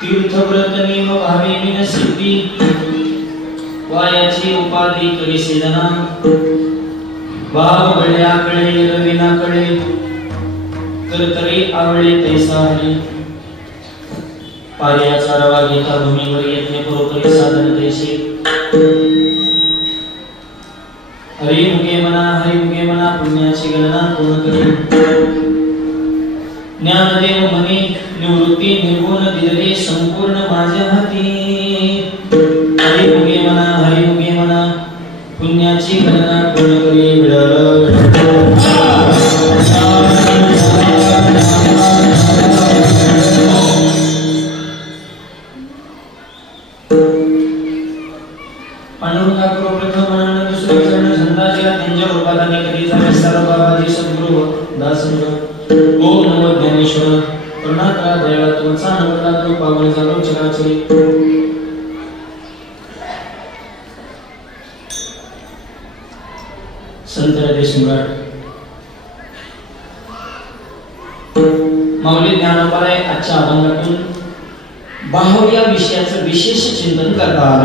तीर्थव्रत नियम भावे विन सिद्धी वायाची उपाधी करी सेदना भाव गळ्या कळे रविना कळे करतरे आवळे तैसा हरी पार्याचा रवा घेता भूमीवर यज्ञ पुरोकरी साधन देशे हरी मुगे मना पुण्याची गणना पूर्ण करी ज्ञानदेव मने निवृत्ती निर्गुण दिले संपूर्ण माझ्या हाती हरी मुगे मना पुण्याची गणना पूर्ण करी पांडुरंगा प्रथम आनंद दुसरे चरण संताच्या त्यांच्या रूपाने कधी जावे सर्व बाबाजी सद्गुरु दासंग ओम नमो ज्ञानेश्वर करुणाकरा दयाळा तुमचा नवला तो पावन झालो चराचरी संत हृदयसम्राट माऊली ज्ञानोबाराय आजच्या अभंगातून बाहव या विषयाचं विशेष चिंतन करतात.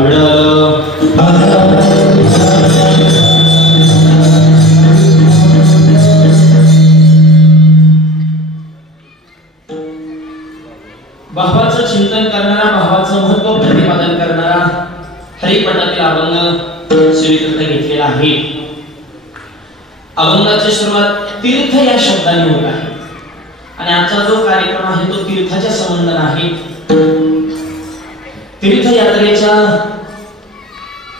भावाचं चिंतन करणारा, भावाचं महत्त्व प्रतिपादन करणारा हरिपटातील अभंग श्रीतीर्थ घेतलेला आहे. अभंगाची सुरुवात तीर्थ या शब्दाने होत आहे आणि आजचा जो कार्यक्रम आहे तो तीर्थाच्या संबंधाने आहे. तीर्थयात्रेच्या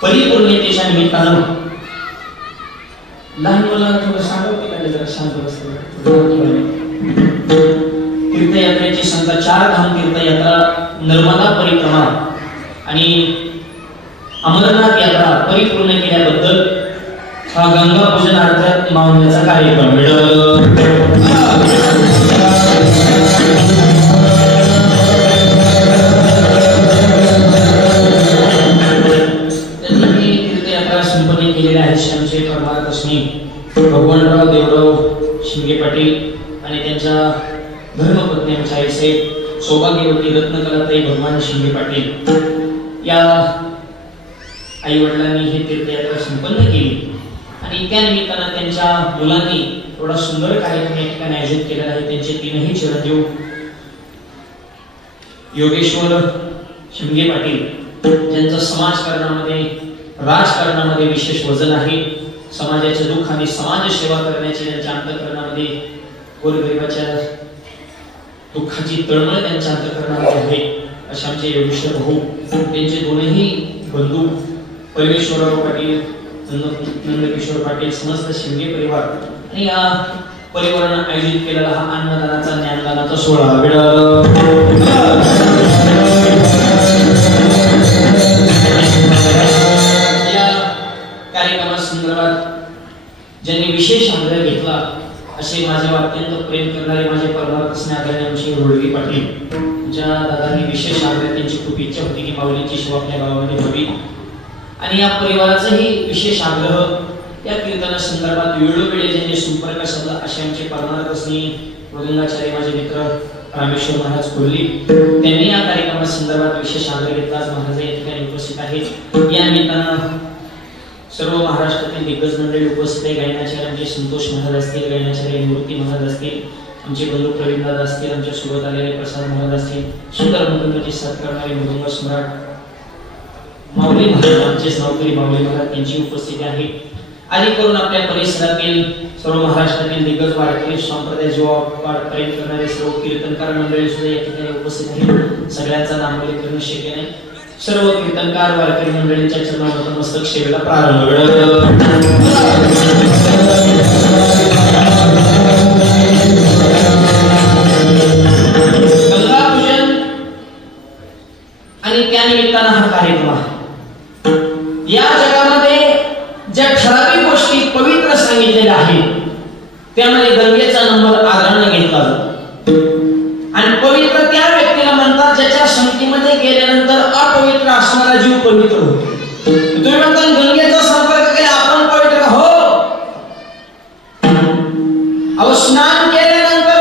परिपूर्णतेच्या निमित्तानं लहान मुलांना थोडं सांगते का जरा शांत बसते. तीर्थयात्रेची संख्या 4 धाम तीर्थयात्रा, नर्मदा परिक्रमा आणि अमरनाथ यात्रा परिपूर्ण केल्याबद्दल हा गंगा पूजनार्थ मावण्याचा कार्यक्रम तीर्थयात्रा संपन्न केलेल्या आहेत. श्यामचे परमार्थस्मी भगवानराव देवराव शिंगे पाटील आणि त्यांच्या धर्मपत्नी साहेब सौभाग्यवती रत्नकलाताई भगवान शिंगे पाटील या आई वडिलांनी ही तीर्थयात्रा संपन्न केली आणि त्या निमित्तानं त्यांच्या मुलांनी थोडा सुंदर कार्यक्रम या ठिकाणी आयोजित केलेला आहे. त्यांचे 3ही चिरंजीव योगेश्वर शिंगे पाटील ज्यांचं समाजकारणामध्ये राजकारणामध्ये विशेष वजन आहे. समाजाचे दुःख आणि समाज सेवा करण्याचे त्यांच्या अंतःकरणामध्ये गोरगरिबाच्या दुःखाची तळमळ त्यांच्या अंतःकरणामध्ये आहे. अशा आमचे योगेश्वर भाऊ, त्यांचे दोनही बंधू परमेश्वरराव पाटील, नंदकिशोर पाटील, समस्त शिंगे परिवार आणि या परिवारानं आयोजित केलेला हा अन्नदानाचा ज्ञानदानाचा सोहळा या कार्यक्रमासंदर्भात ज्यांनी विशेष आग्रह घेतला असे माझे अत्यंत प्रेम करणारे माझे परमार्थस्ने आदरणीय आमचे रोडवी पाटील, ज्या दादांनी विशेष आग्रह, त्यांची खूप इच्छा होती की माऊलींची सेवा आपल्या गावामध्ये व्हावी आणि या परिवाराचाही विशेष आग्रह या कीर्तना संदर्भात वेळोवेळी ज्यांनी संपर्क साधला असे आमचे परमार्थस्ने वगंगाचार्य माझे मित्र रामेश्वर महाराज कोल्ली, त्यांनी या कार्यक्रमासंदर्भात विशेष आग्रह घेतला. आज महाराज या ठिकाणी उपस्थित आहेत. या निमित्तानं सर्व महाराष्ट्रातील दिग्गज मंडळी उपस्थित आहे. गायनाचार्य आमचे संतोष महाराज असतील, गायनाचार्य निवृत्ती महाराज असतील, आमचे बंधू प्रवीण दादा असतील, आमच्या सोबत आलेले प्रसाद महाराज असतील, सुंदर मृदंगाची साथ करणारे मृदंग सम्राट माऊली महाराज, आमचेच नौकरी माऊली महाराज, त्यांची उपस्थिती आहे. आदी करून आपल्या परिसरातील सर्व महाराष्ट्रातील दिग्गज वारकरी संप्रदाय प्रेम करणारे सर्व कीर्तनकार मंडळी सुद्धा या ठिकाणी उपस्थित आहेत. सगळ्यांचा नामोल्लेख करणं शक्य नाही. सर्व कीर्तनकार वारकरी मंडळींच्या चरणावर नतमस्तक सेवेला प्रारंभ. गंगा पूजन आणि त्या निमित्तानं हा कार्यक्रम आहे. या जगामध्ये ज्या ठराविक गोष्टी पवित्र सांगितलेल्या आहेत त्यामध्ये गंगेचा नंबर आदराने घेतला जातो आणि पवित्र त्या व्यक्तीला म्हणतात ज्याच्या संगतीमध्ये गेल्यानंतर अपवित्र असणारा जीव पवित्र होतो. तुम्ही म्हणता गंगेचा संपर्क केला आपण पवित्र हो, अहो स्नान केल्यानंतर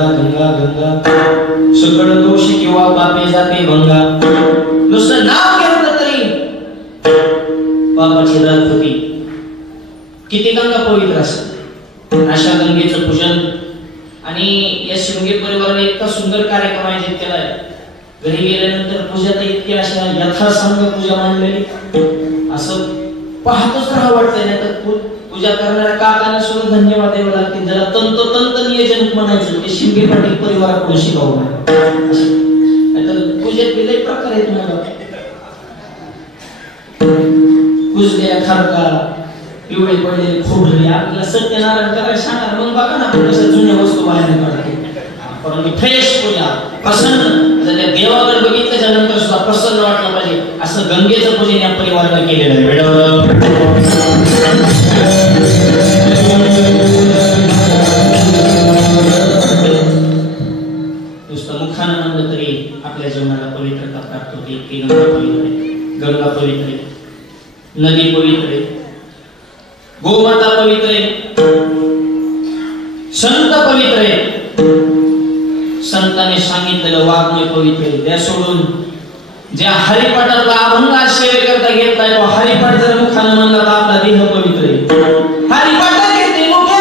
गंगा गंगा गंगा सकळ दोष किंवा पापे जाते भंगा नुसतं नाव घेतलं तरी पापाची रात होती किती गंगा पवित्र असते अशा गंगेचं पूजन आणि या शृंगेर परिवाराने इतका सुंदर कार्यक्रम आयोजित केलाय घरी गेल्यानंतर पूजा तर इतकी अशा यथासंग पूजा मांडलेली असं पाहतच राहावं वाटतंय नाही तर पूजा करणाऱ्या काकांना सुद्धा धन्यवाद द्यावे लागतील ज्याला तंतोतंत नियोजन म्हणायचं ते शिंदे पाटील परिवाराकडून शिकावं नाहीतर पूजेत गेले प्रकार आहेत तुम्हाला कुजल्या खारका पिवळे पडलेले खोबरे आपल्याला सत्यनारायण करायला सांगा मग बघा ना आपण कसं जुन्या वस्तू बाहेर काढतो परंतु फ्रेश पूजा प्रसन्न जर त्या देवाकडे बघितल्याच्या नंतर सुद्धा प्रसन्न वाटलं पाहिजे असं गंगेचं पूजन या परिवाराला केलेलं आहे नुसतं मुखानं म्हणलं तरी आपल्या जीवनाला पवित्रता प्राप्त होते की गंगा पवित्र आहे गंगा पवित्र आहे नदी पवित्र आहे गोमाता पवित्र आहे संत पवित्र आहे संतांनी सांगितलेलं वाङ्मय पवित्र आहे त्या सोडून ज्या हरिपाठातला अभंग आश्रय करता घेतलाय तो हरिपाठ जर मुखानं म्हणला तर आपला देह पवित्र आहे हरिपाठ घेते मुखे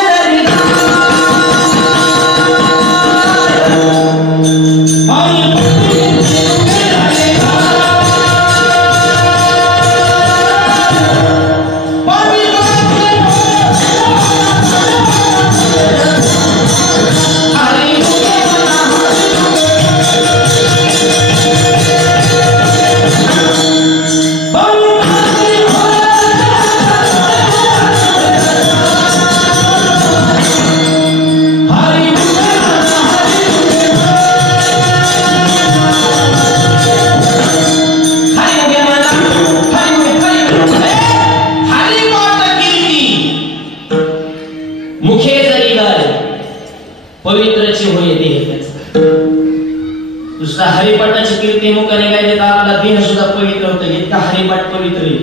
हरिपाठाची कीर्ती मुखाने गायले तर आपला देह सुद्धा पवित्र होतं इतका हरिपाठ पवित्र आहे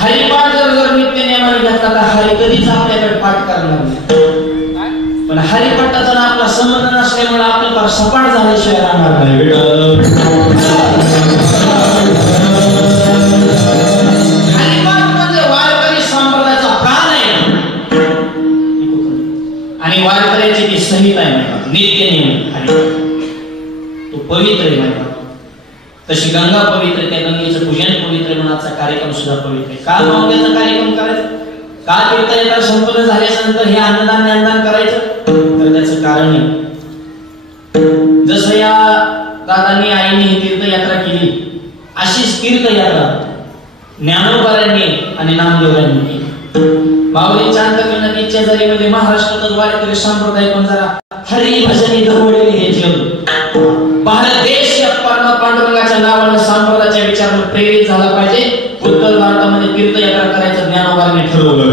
हरिपाठ जर नित्य नियमाने घातला तर हरी कधीच आपल्याकडे पाठ करणार नाही पण हरिपाठाचा आपला संबंध नसल्यामुळे आपलं फार सपाट झाल्याशिवाय राहणार नाही हरिपाठ म्हणजे वारकरी संप्रदायाचा प्राण आहे आणि वारकऱ्याची ती संहिता आहे नित्य नियम तो पवित्र आहे माझ्या तशी गंगा पवित्र त्या गंगेचं पूजन पवित्र मनाचा कार्यक्रम सुद्धा पवित्र आहे का मावळ्याचा कार्यक्रम करायचा का तीर्थयात्रा संपन्न झाल्याच्या नंतर हे अन्नदान ज्ञानदान करायचं तर त्याचं कारण आहे जसं या दादांनी आईने ही तीर्थयात्रा केली अशीच तीर्थयात्रा ज्ञानोबारांनी आणि नामदेवांनी केली माऊलींच्या अंतकरणाच्या जरीमध्ये महाराष्ट्रात वारकरी संप्रदाय पण जरा हरी भजनी दरवळलेले हे जग भारत देश या परम पांडुरंगाच्या नावाने संप्रदायाच्या विचारावर प्रेरित झाला पाहिजे उत्तर भारतामध्ये तीर्थयात्रा करायचं ज्ञानोबाने ठरवलं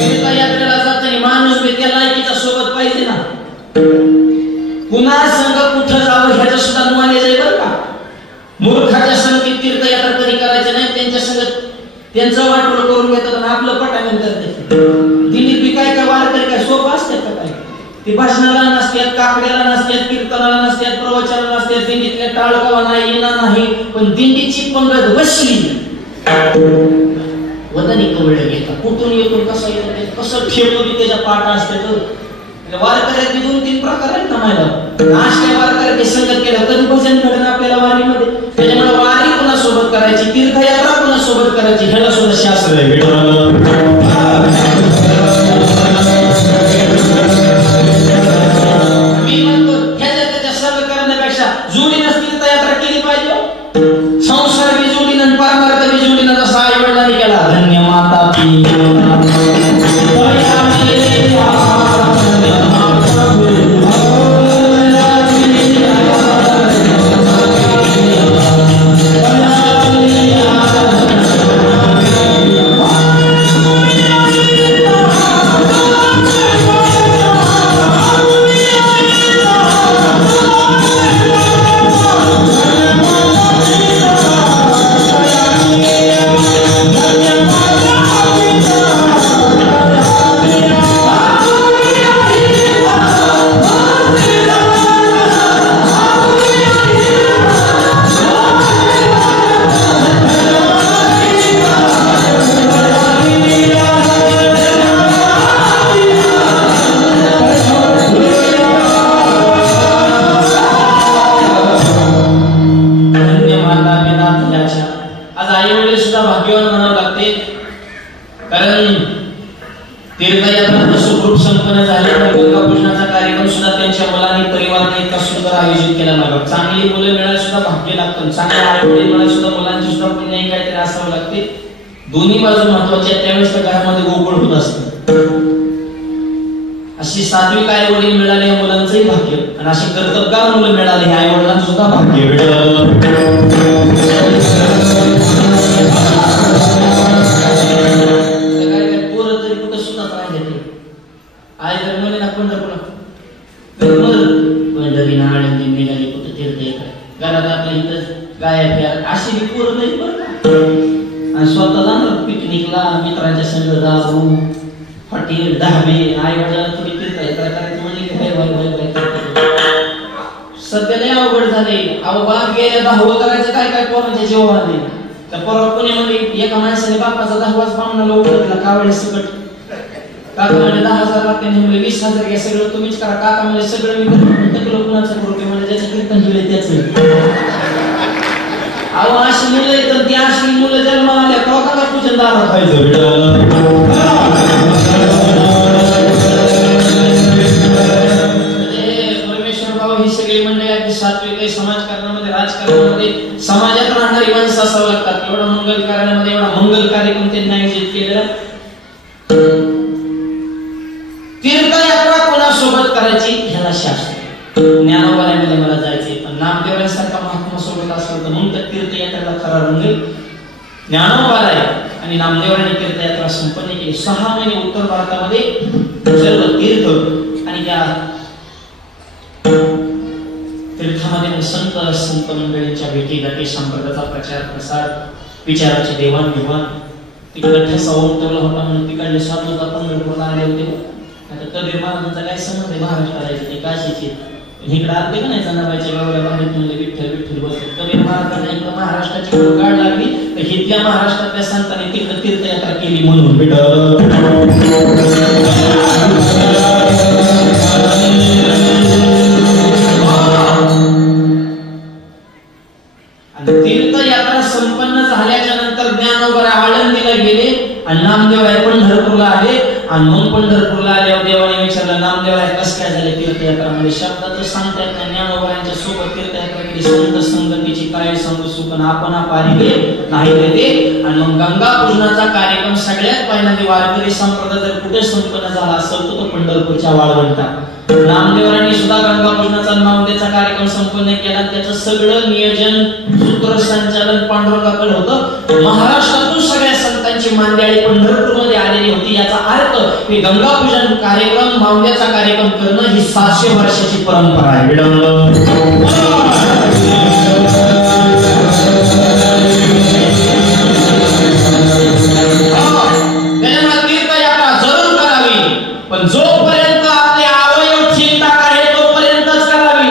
तीर्थयात्रेला जाताना माणूस बी त्या लायकीच्या सोबत पाहिजे ना पुन्हा संघ कुठं जावं ह्याचं सुद्धा नॉलेज आहे बरं का मूर्खाच्या संगीत तीर्थयात्रा कधी करायचं नाही त्यांच्या संगत त्यांचं वाटोळ करून घेतात आणि आपलं पटांगण करतात दिल्लीत बी काय वारकरी काय सोपं असतात का काय ते भाषणाला नसतात काकड्याला नसतात कीर्तनाला नसतात प्रवचनाला नसतात दिंडीतल्या टाळकावा नाही येणार नाही पण दिंडीची पंगत वसली वदनी कवळे घेतात कुठून येतो कसं येतं कसं ठेवतो की त्याच्या पाठ असतात वारकऱ्यात 2-3 प्रकार आहेत ना माहिती नाश्त्या वारकऱ्याची संगत केलं कधी भजन घडण आपल्याला वारीमध्ये त्याच्यामुळे वारी पुन्हा सोबत करायची तीर्थयात्रा पुन्हा सोबत करायची ह्याला सुद्धा शास्त्र आहे मी म्हणतो ह्याच्या त्याच्या सर्व करण्यापेक्षा जोडीनं तीर्थयात्रा केली पाहिजे संसार बी जोडीनं परमार्थ बी जोडीनं जसा आई वडिलांनी केला धन्य माता मुलाच्या. आज आई वडील सुद्धा भाग्यवान म्हणावं लागते, कारण तीर्थयात्रा सुखरूप संपन्न झाल्यामुळे गंगापूजनाचा कार्यक्रम सुद्धा त्यांच्या मुलांनी परिवाराने इतका सुंदर आयोजित केला लागला. चांगली मुलं मिळायला सुद्धा भाग्य लागतं, चांगले आई वडील मिळायला सुद्धा मुलांची सुद्धा पुण्य काहीतरी असावं लागते. दोन्ही बाजू महत्वाच्या. त्यावेळेस तर घरामध्ये गोकुळ होत असतं. अशी सात्विक आई वडील मिळाले या मुलांचंही भाग्य, आणि अशी कर्तबगार मुलं मिळाली हे आई वडिलांचं सुद्धा भाग्य. पोरं तरी कुठं सुद्धा राहिले आई जर म्हणे ना पंढरी आळंदी निघाली कुठं तीर्थयात्रा घरात आपल्या इथं गाया प्यार अशी पोरं नाही बरं. आणि स्वतः जाणार पिकनिकला मित्रांच्या संग दारू हॉटेल ढाबे. आई वडिलांना थोडी तीर्थयात्रा करायची म्हणजे सध्या लय अवघड झाले. अहो बाप गेल्या 10व करायचं काय काय पोरांच्या जीवाने. तर परवा पुण्यामध्ये एका माणसाने बापाचा 10वाच पाहुणा उघडला कावळे सकट. काका म्हणजे 10,000 लागते म्हणजे 20,000 घ्या सगळं तुम्हीच करा. काका म्हणजे सगळं मी टकलो कुणाचं करू म्हणजे ज्याचं कीर्तन केलं त्याच. अहो अशी मुलं येतात ती अशी मुलं जन्माला आल्या काका पूजन दारात व्हायचं. सात्विक समाजकारणामध्ये राजकारणामध्ये समाजात राहणारी माणसं असावं लागतात. एवढा मंगल कार्यामध्ये एवढा मंगल कार्यक्रम त्यांनी आयोजित केलेला. तीर्थयात्रा कोणासोबत करायची ह्याला शास्त्र. ज्ञानोबामध्ये मला जायचे पण नामदेवांसारखा महात्मा सोबत असेल तर मग तर तीर्थयात्रेला खरा रंग ज्ञानोबा आहे. आणि नामदेवांनी तीर्थयात्रा संपन्न केली. 6 महिने उत्तर भारतामध्ये सर्व तीर्थ आणि त्या तीर्थामध्ये संत मंडळींच्या भेटी गाठी संप्रदायाचा प्रचार प्रसार विचाराची देवाणघेवाण. तिकडे ठसा उमटवला होता म्हणून तिकडले साधू पंढरपूरला आले होते. आता कबीर महाराजांचा काय संबंध आहे महाराष्ट्राला ते काशीचे इकडे आले का नाही जनाबाईच्या गावाला बाहेर म्हणले विठ्ठल विठ्ठल बोलतात. कबीर महाराजांना इकडे महाराष्ट्राची गाड लागली तर इथल्या महाराष्ट्रातल्या संतांनी तिकडे तीर्थयात्रा केली म्हणून तीर्थयात्रा संपन्न झाल्याच्या नंतर ज्ञानोबा आळंदीला गेले आणि नामदेवराय पंढरपूरला आले. आणि मग पंढरपूरला आल्यावर देवाने विचारलं नामदेवराय कसं काय झाले तीर्थयात्रा मध्ये. शब्दात सांगतात ना ज्ञानोबांच्या सोबत तीर्थयात्रा केली. संत संगतीची काय सांगू सुकन आपण पारिले नाही देते. आणि मग गंगा पूजनाचा कार्यक्रम सगळ्यात पहिल्यांदा वारकरी संप्रदाय जर कुठे संपन्न झाला असेल तर पंढरपूरच्या वाळवंटात. नामदेवरांनी सुद्धा गंगा पूजनाचा नवदेचा कार्यक्रम संपन्न केला. त्याचं सगळं नियोजन सूत्रसंचालन पांडुरंगाकडे होतं. महाराष्ट्रातून सगळ्या संतांची मांदियाळी पंढरपूरमध्ये आलेली होती. याचा अर्थ हे गंगा पूजन कार्यक्रम मावद्याचा कार्यक्रम करणं ही 700 वर्षाची परंपरा आहे. तीर्थयात्रा जरूर करावी पण जोपर्यंत आपले अवयव ठीकठाक आहे तोपर्यंतच करावी.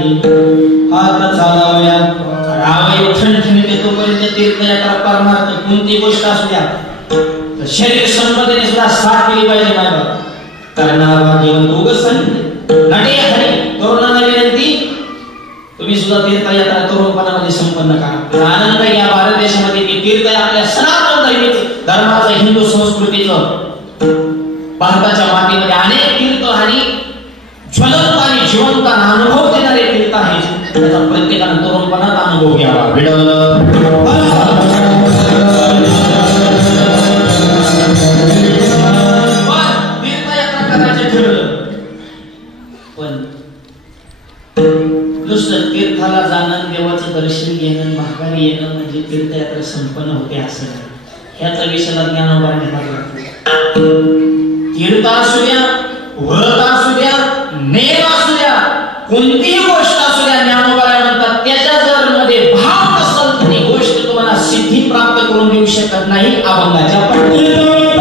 नाही हात चालवल्या रावई ठणठणीत तोपर्यंत तीर्थयात्रा परमार्थ कोणती गोष्ट असू द्या शरीर संपदेने सुद्धा साथ केली पाहिजे माझ्या करणारा जीवन उगाच सांगितले नटे हरी तरुणांना विनंती तुम्ही सुद्धा तीर्थयात्रा तरुणपणामध्ये संपन्न करा आनंद या भारत देशामध्ये की तीर्थ आपल्या सनातन धर्माचं हिंदू संस्कृतीचं भारताच्या मातीमध्ये अनेक तीर्थ आणि ज्वलंत आणि जिवंत अनुभव देणारे तीर्थ आहेत त्याचा प्रत्येकाने तरुणपणात अनुभव घ्यावा तीर्थयात्रा करायचं ठरलं पण नुसतं तीर्थाला जाणं देवाचं दर्शन घेणं माघारी येणं म्हणजे तीर्थयात्रा संपन्न होते असं नाही ह्याचा विषयाला ज्ञानोबा तीर्थ असू द्या व्रत असू द्या नेम असू द्या कोणतीही गोष्ट असू द्या ज्ञानोबा म्हणतात त्याच्या जर मध्ये भाव नसेल तर ती गोष्ट तुम्हाला सिद्धी प्राप्त करून देऊ शकत नाही अभंगाच्या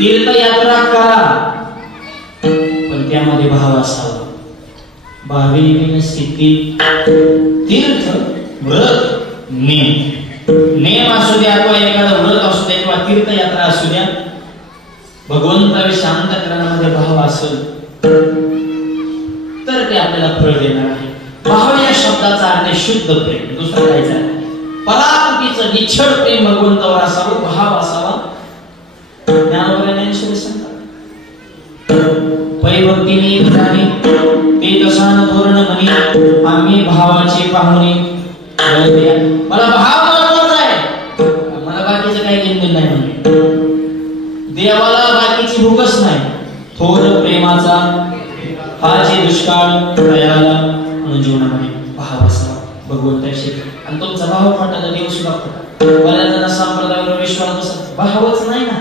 तीर्थयात्रा करा पण त्यामध्ये भाव असावा भावी स्थिती तीर्थ व्रत नेम असू द्या किंवा एखादं व्रत असू द्या किंवा तीर्थयात्रा असू द्या भगवंताविषयी अंतःकरणामध्ये भाव असेल तर ते आपल्याला फळ देणार आहे भाव या शब्दाचा अर्थ शुद्ध प्रेम दुसरं काहीच नाही पराकुटीचं निश्चळ प्रेम भगवंतावर असावं भाव असावा पैभक्तीने विधाने ते दशान धोरण म्हणी आम्ही भावाचे पाहुणे मला भाव महत्वाचा आहे मला बाकीचं काही घेणं नाही म्हणे देवाला बाकीची भूकच नाही थोर प्रेमाचा हाचे दुष्काळ दयाला म्हणून जीवनामध्ये भाव असावा भगवंताशी आणि तुमचा भाव खोटा तर देव सुद्धा खोटा बऱ्याच जण संप्रदायावर विश्वास बसत भावच नाही ना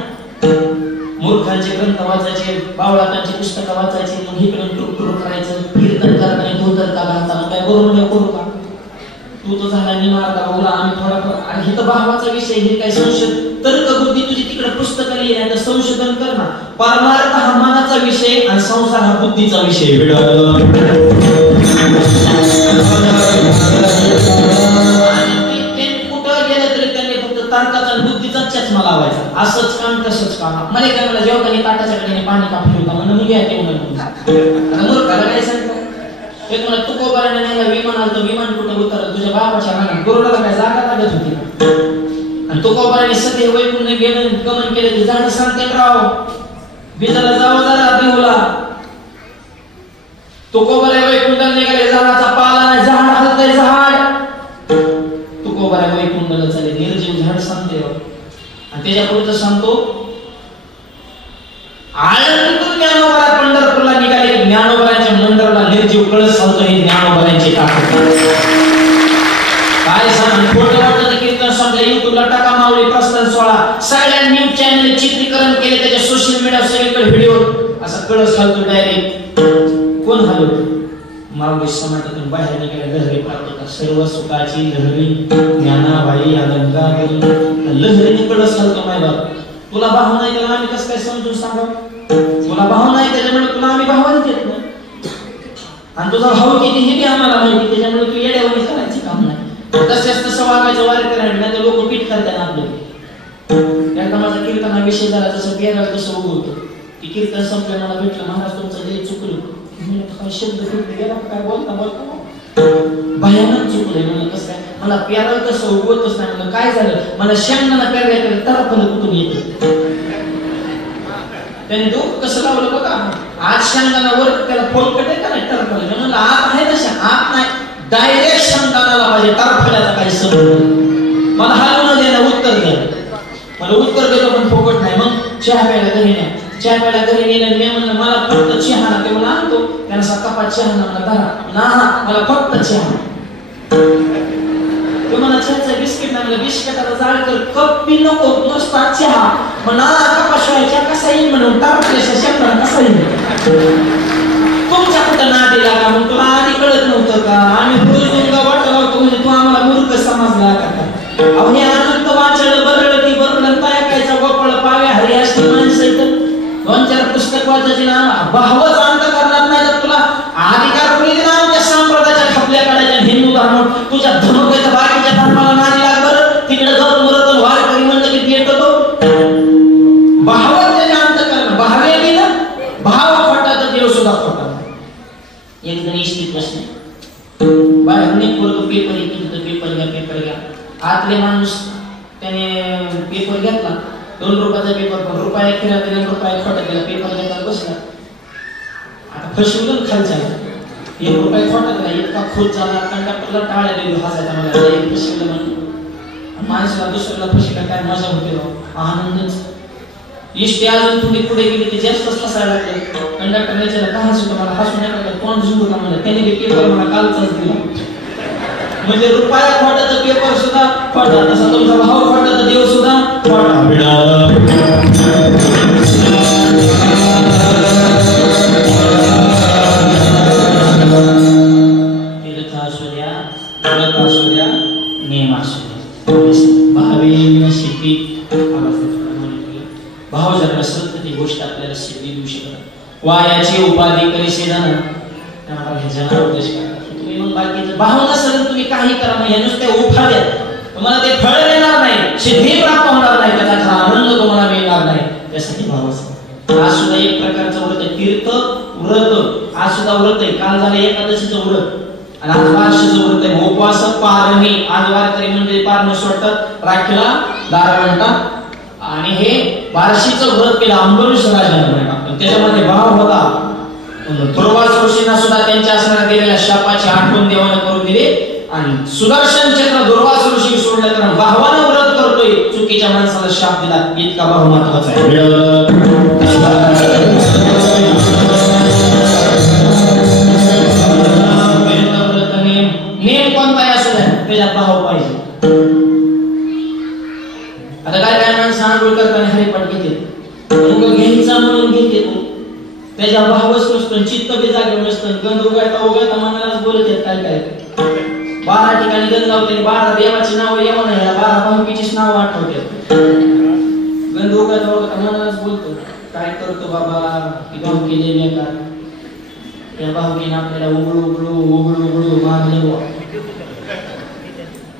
मूर्खांचे ग्रंथ वाचायचे बावळाटांची पुस्तकं वाचायची मग इकडून टुकटुक करायचं कीर्तन करताना धोतर का घालताना काय बरोबर करू का तू तो झाला निमारता बोला आम्ही थोडाफार आणि इथं भावाचा विषय हे काय संशोधन तर्क बुद्धी तुझी तिकडे पुस्तकं लिहिली संशोधन कर ना परमार्थ हा मनाचा विषय आणि संसार हा बुद्धीचा विषय तर्काचा बुद्धीचा चष्मा लावायचा असंच काम तसंच काम मला काय मला जेवताना ताटाच्या कडेने पाणी कापून होता म्हणून मी घ्या ते म्हणून मूर्खाला काय सांगतो ते म्हणत तू कोबाराने नाही विमान आलं विमान कुठं उतरलं तुझ्या बापाच्या मनात गुरुला काय जागा लागत होती आणि तो कोबाराने सध्या वैकुंठ गेलं गमन केलं ते झाड सांगते राव बिजाला जावं जरा देऊला तो कोबारा वैकुंठाला निघाले झाडाचा पाला नाही झाड हलतंय झाड तो कोबारा वैकुंठाला चाले निर्जीव झाड सांगते आणि त्याच्या पुढचं सांगतो आळंदीतून ज्ञानोबा पंढरपूरला निघाले ज्ञानोबाच्या मंदिराला निर्जीव कळस सांगतो हे ज्ञानोबाची ताकद कोण हलवतो? मावळी समाजातून बाहेर निघाल्या लहरी प्राप्त सर्व सुखाची लहरी ज्ञानाबाई अलंकाबाई लहरी निकडं चालतो माय बाप. तुला भाव नाही त्याला आम्ही कसं काय समजून सांगा? तुला भाव नाही त्याच्यामुळे तुला आम्ही भावाला देत नाही. आणि तुझा भाऊ किती हे बी आम्हाला माहिती, त्याच्यामुळे तू येड्यावानी करायचं काम नाही. तसंच तसं वागायचं वार करायला नाही तर लोक पीठ करतात आपलं. एकदा माझा कीर्तना विषय झाला, तसं पेराला तसं उगवतो की कीर्तन संपलं, मला भेटलं महाराज तुमचं लय चुकलं. काय शब्द गेला काय बोलता बोलता भयानक चुकलंय. म्हणलं कसं काय? मला पेराला कसं उगवतच नाही. म्हणलं काय झालं? मला शेंगदाणा पेरल्याकडे तरफलं कुठून येतं. त्याने डोकं कसं लावलं बघा. आज शेंगदाणा वर त्याला फोडकट आहे का नाही तरफलं. म्हणलं आत आहे तशा आत नाही, डायरेक्ट शेंगदाणाला पाहिजे, तरफल्याचा काही संबंध. मला हलवून द्या, उत्तर द्या. मला उत्तर देतो पण फोकट नाही. मग चहा प्यायला घरी नाही. चहा प्यायला घरी नेलं. मी म्हणलं मला फक्त चहा ना. ते मला आणतो त्यांना कपात चहा ना. मला धरा ना, मला फक्त चहा. तो मला चहाचं बिस्किट ना. मला बिस्किटाचा जाळ कर, कप पी नको, नुसता चहा. म्हणा कपाशिवाय चहा कसा येईल म्हणून तारपल्याच्या शब्दाला कसा येईल. तुमच्या कुठं नादी लागा म्हणून तुला आधी कळत नव्हतं का? आम्ही पुरुष वाटत लावतो म्हणजे तू आम्हाला मूर्ख समजला का? अहो हे अनंत वाचलं बरळं ती बरळं पायाकायचा गोपळ पाव्या हरी अशी माणसं इथं 2-4 पुस्तक वाचायची ना. भावच अंत करणार नाही तर तुला अधिकार कोणी दिला आमच्या संप्रदायाच्या खपल्या काढायच्या हिंदू धर्म तुझ्या धर्माच्या बाकीच्या धर्माला नादी लाग बरं. तिकडे जाऊन मरत वारकरी म्हणलं की पेट होतो. भावच त्याच्या अंत करणं. भावे बी ना भाव खोटा तर देव सुद्धा खोटा. एक जण इष्टीत बसले बाहेरून एक वर्ग पेपर येतो, पेपर घ्या. आतले माणूस त्याने पेपर घेतला, 2 रुपयाचा पेपर, पण रुपया खिरा दिला, रुपया खोटा दिला. पेपर घेतला बसला. आता फसवलं खालच्या 1 रुपया खोटा दिला. इतका खोट झाला कंडक्टरला टाळ्या दिली हसायचा. मला फसवलं म्हणून माणसाला दुसऱ्याला फसवलं काय मजा होते आनंदच. इष्टी अजून तुम्ही पुढे गेली ते जास्तच हसायला लागले. कंडक्टर विचारलं का हसू मला? हसू नका, तोंड झुंबू का म्हणलं. त्याने पेपर मला कालचाच दिला. म्हणजे रुपया खोटा तर पेपर सुद्धा खोटा, तसा तुमचा भाव खोटा तर देव सुद्धा खोटा. तीर्थ असू द्या, व्रत असू द्या, नेम असू द्या, भावे सिद्धी भाव जर नसेल तर ती गोष्ट आपल्याला सिद्धी देऊ शकत. वायाची उपाधी करीसे जाणं त्यामुळे जना उद्देश करा. तुम्ही मग बाकीचं भाव नसेल तुम्ही काही करा, मग या नुसत्या उफाळ्या तुम्हाला ते फळ देणार नाही, सिद्धी प्राप्त होणार नाही, त्याचा आनंद तुम्हाला मिळणार नाही. त्यासाठी भाव असतो. आज सुद्धा एक प्रकारचं व्रत आहे, तीर्थ व्रत. आज सुद्धा व्रत आहे. काल झालं एकादशीचं व्रत आणि आज बार्शीचं व्रत आहे. उपवास पारणी. आज वारकरी म्हणजे पारण सोडतात, राखीला दारा म्हणतात. आणि हे बार्शीचं व्रत केलं अंबरीश राजाने. त्याच्यामध्ये भाव होता. दुर्वास ऋषींना सुद्धा त्यांच्या असणाऱ्या दिलेल्या शापाची आठवण देवाने करून दिली. आणि सुदर्शन चक्र दुर्वास ऋषी सोडलं कारण भावानं व्रत करतोय, चुकीच्या माणसाला शाप दिला. इतका भाव महत्वाचा आहे. नेम कोणता आहे असं नाही, त्याच्यात भाव पाहिजे. आता काय काय माणसं आंघोळ करताना हरिपाठ घेते, घ्यायचा म्हणून घेते, त्याच्या भावच नसतो, चित्त बी जागेवर नसतं. गंध उगायता मनालाच बोलत येत. काय काय 12 ठिकाणी गंध लावते, 12 देवाची नाव येवा नाही, 12 भावकीचीच नाव आठवते. गंध उगायता मनालाच बोलतो. काय करतो बाबा की भाव केले मी का या भावकीने आपल्याला उघडू मारले.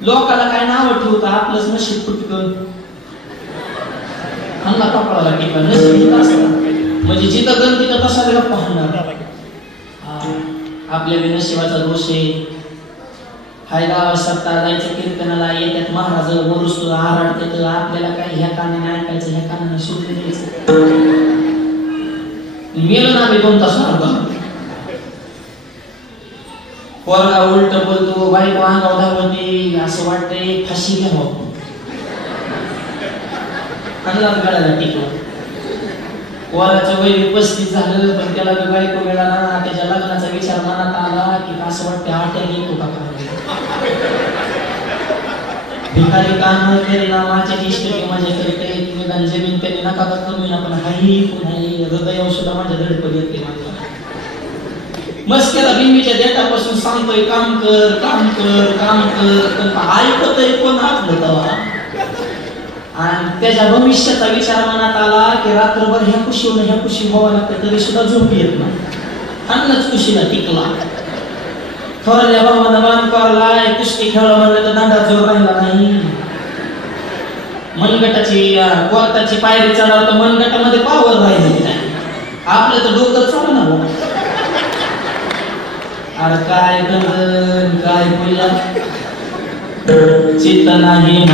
लोकाला काय नाव ठेवतं, आपलंच नशीब फुटकं हल्ला कपडाला टिका नशीब असतं. म्हणजे जिथं गण तिथं तसा गप्पा हाणणार. आपल्या नशिबाचा दोष आहे. हायदा सत्ता जायचं कीर्तनाला येतात महाराज मरुस आराडतात. आपल्याला काय ह्या कानाने ऐकायचं, ह्या कानाने सुटले द्यायचं. मेलं ना मी 2 तास पोरगा उलट बोलतो, बायको अंगावर धावते, असं वाटतंय फाशी घ्यावं. अंगात गळाला टिकला. पोराचं वय 35 झालं पण त्याला बायको मिळाला. त्याच्या लग्नाचा विचार मनात आला की असं वाटतं आट्या येतो का भिकारी काम केलेला माझ्या इष्ट माझ्या तरी निदान जमीन त्याने नका कमी ना पण हाही हृदय सुद्धा माझ्या धडपड येते. मस्त्याला बिंबीच्या देठापासून सांगतोय काम कर काम कर काम कर, पण ऐकतोय कोण आपलं तवा. आणि त्याच्या भविष्याचा विचार मनात आला की रात्रभर ह्या कुशी व्हावं लागतं तरी सुद्धा झोप येत नाही. अन्नच कुशीला टिकला. थोरल्या भावानं बांध करलाय, कुस्ती खेळ म्हणलं तर दांडा जोर राहिला नाही. मनगटाची कोर्टाची पायरी चढाव तर मनगटामध्ये पावर राहिली नाही. आपलं तर डोकं चालू ना. अरे काय गंधन काय बोलला चित्त नाही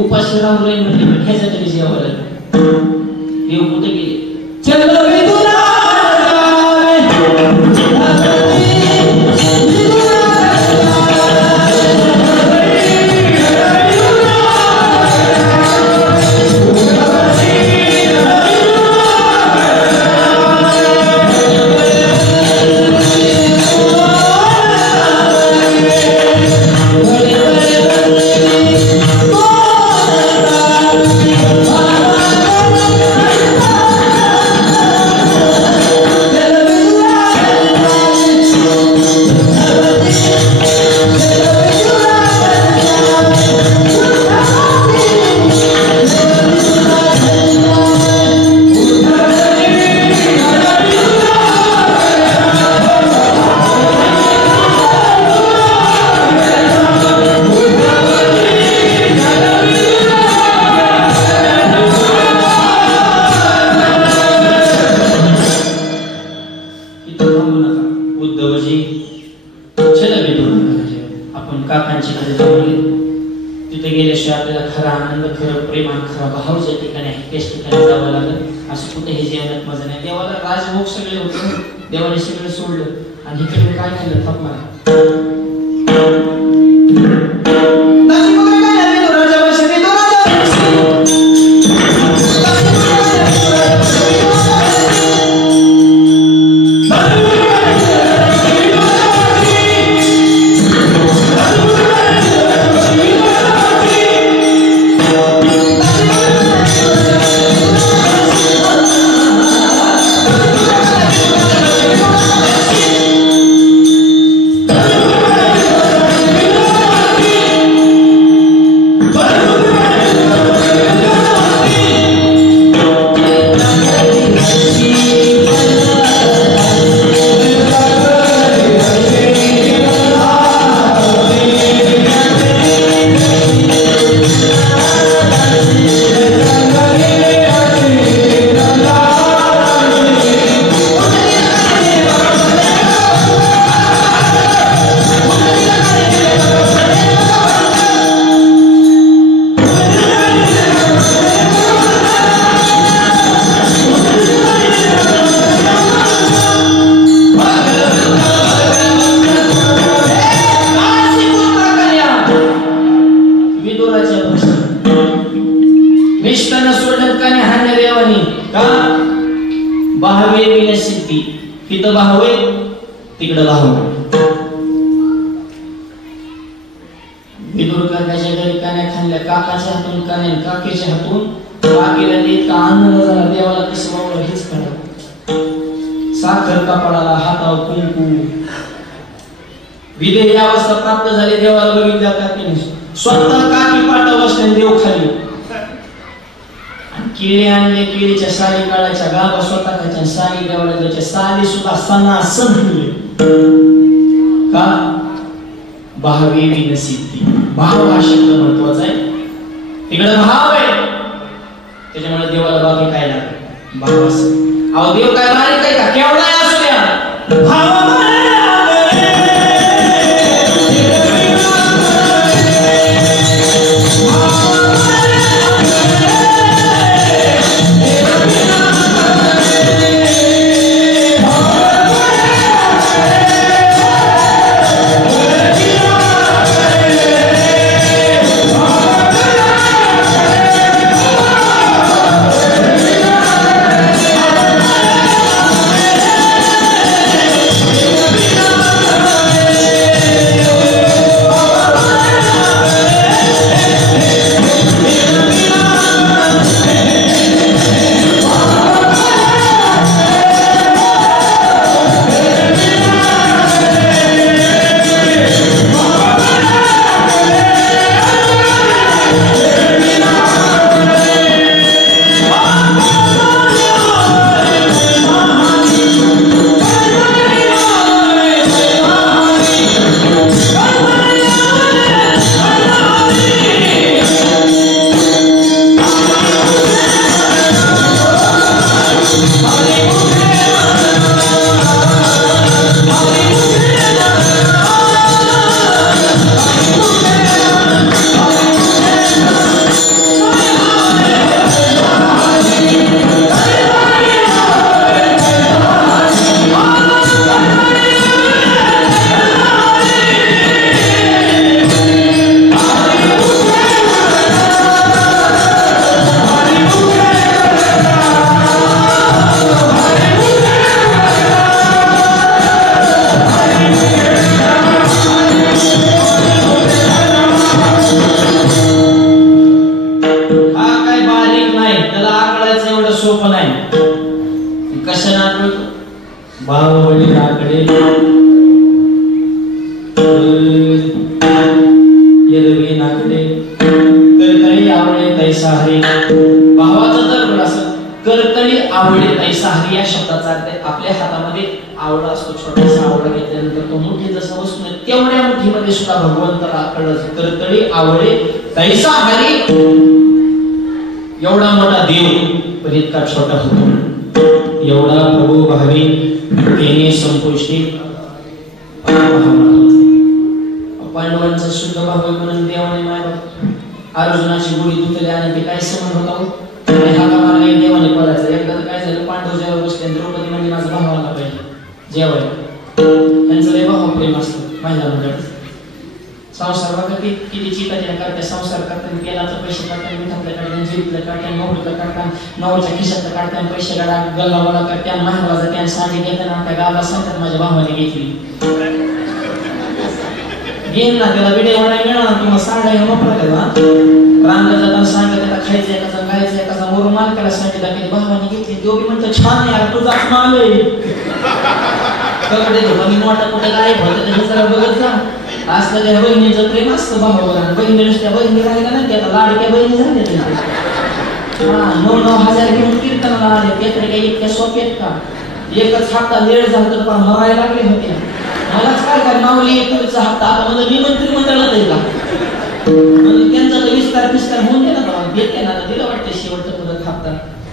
उपाशी राहू राहील म्हणजे ह्याच्या तरी जेवायला देव कुठे गेले चल इथं थांबू नका उद्धवजी चला विदुराकडे आपण काकांची कडे जाऊया तिथे गेल्याशिवाय आपल्याला खरा आनंद खरं प्रेम आणि खरा भाव ज्या ठिकाणी आहे त्याच ठिकाणी जावं लागेल असं कुठेही जीवनात मजा नाही देवाला राजभोग सगळे होते देवाने सगळं सोडलं आणि इकडे काय केलं थांब मला तिकडे विदुर करण्याच्या घरी कान्या खाल्ल्या काकाच्या हातून कान्या काकीच्या हातून काकीला इतका आनंद झाला देवाला कसं वावलं हेच कळलं साखर कपाळाला हातावर कुंकू विदेही अवस्था प्राप्त झाली देवाला बघितल्या काकीने स्वतः काकी पाटा बसल्या देव खाली केळी आणले केळीच्या साली काढायच्या गाभा स्वतःच्या साली देवाला त्याच्या साली सुद्धा सणासण ठेवले का भावे विनसिद्धी भाव हा शब्द महत्वाचा आहे तिकडे भाव आहे त्याच्यामुळे देवाला बाकी काय लागेल भाव असं अहो देव काय बारीक आहे का केवढा असू द्या भाव आपल्या हातामध्ये आवडा असतो छोटासा आवडा घेतल्यानंतर तो मोठी जसा वस्तू तेवढ्या मुठीमध्ये सुद्धा भगवंताला कळलं करतळी आवडे तैसा हरी एवढा मोठा देव पण इतका छोटा होतो एवढा प्रभू भावी येणे संपुष्टी पांडवांचा शुद्ध भाव म्हणून देवाने मायबाप अर्जुनाची गोळी दुखली आणि ते काय समज होता हाका मारला देवाने पडायचा. एकदा काय झालं, पांडव जेव्हा बसले द्रौपदी म्हणजे माझा भाव आला पाहिजे जेवायला. त्यांचं लय भाव प्रेम असतं महिला मंडळाचं. संसार बघा किती चिकाच्या करते, संसार करताना तेलाचं पैसे काढताना मिठातलं काढताना जीवतलं काढताना नवरीतलं काढताना नवरच्या खिशातलं काढताना पैसे काढा गल्ला वडा करताना महाराजा त्याने साडी घेताना त्या गावाला सांगतात माझ्या भावाने घेतली घेईन ना त्याला व्हिडिओ वाढायला मिळणार तुम्हाला साड्या वापरा रांगला जाताना सांगत त्याला खायचं एकाचा गायचं एकाचा मोर मालकाला सांगितलं की भावाने घेतली. तो बी म्हणतो छान यार तुझाच माल आहे मी मोठा कुठे गायब होतं हे जरा बघत जा. आज त्या बहिणीचं प्रेम असतं भावावर. बहिणी नुसत्या बहिणी राहिल्या ना त्या लाडक्या बहिणी झाल्या. हा 9,000 घेऊन कीर्तनाला आले ते तरी काही इतक्या सोपे आहेत का? एकच हप्ता लेट झाला तर पण मरायला लागले होते. मलाच काय माऊली तुमचा हप्ता आता म्हणजे मी मंत्री मंडळात दिला त्यांचा तर विस्तार होऊन गेला देते ना दिलं वाटतं शेवटचं परत हप्ता.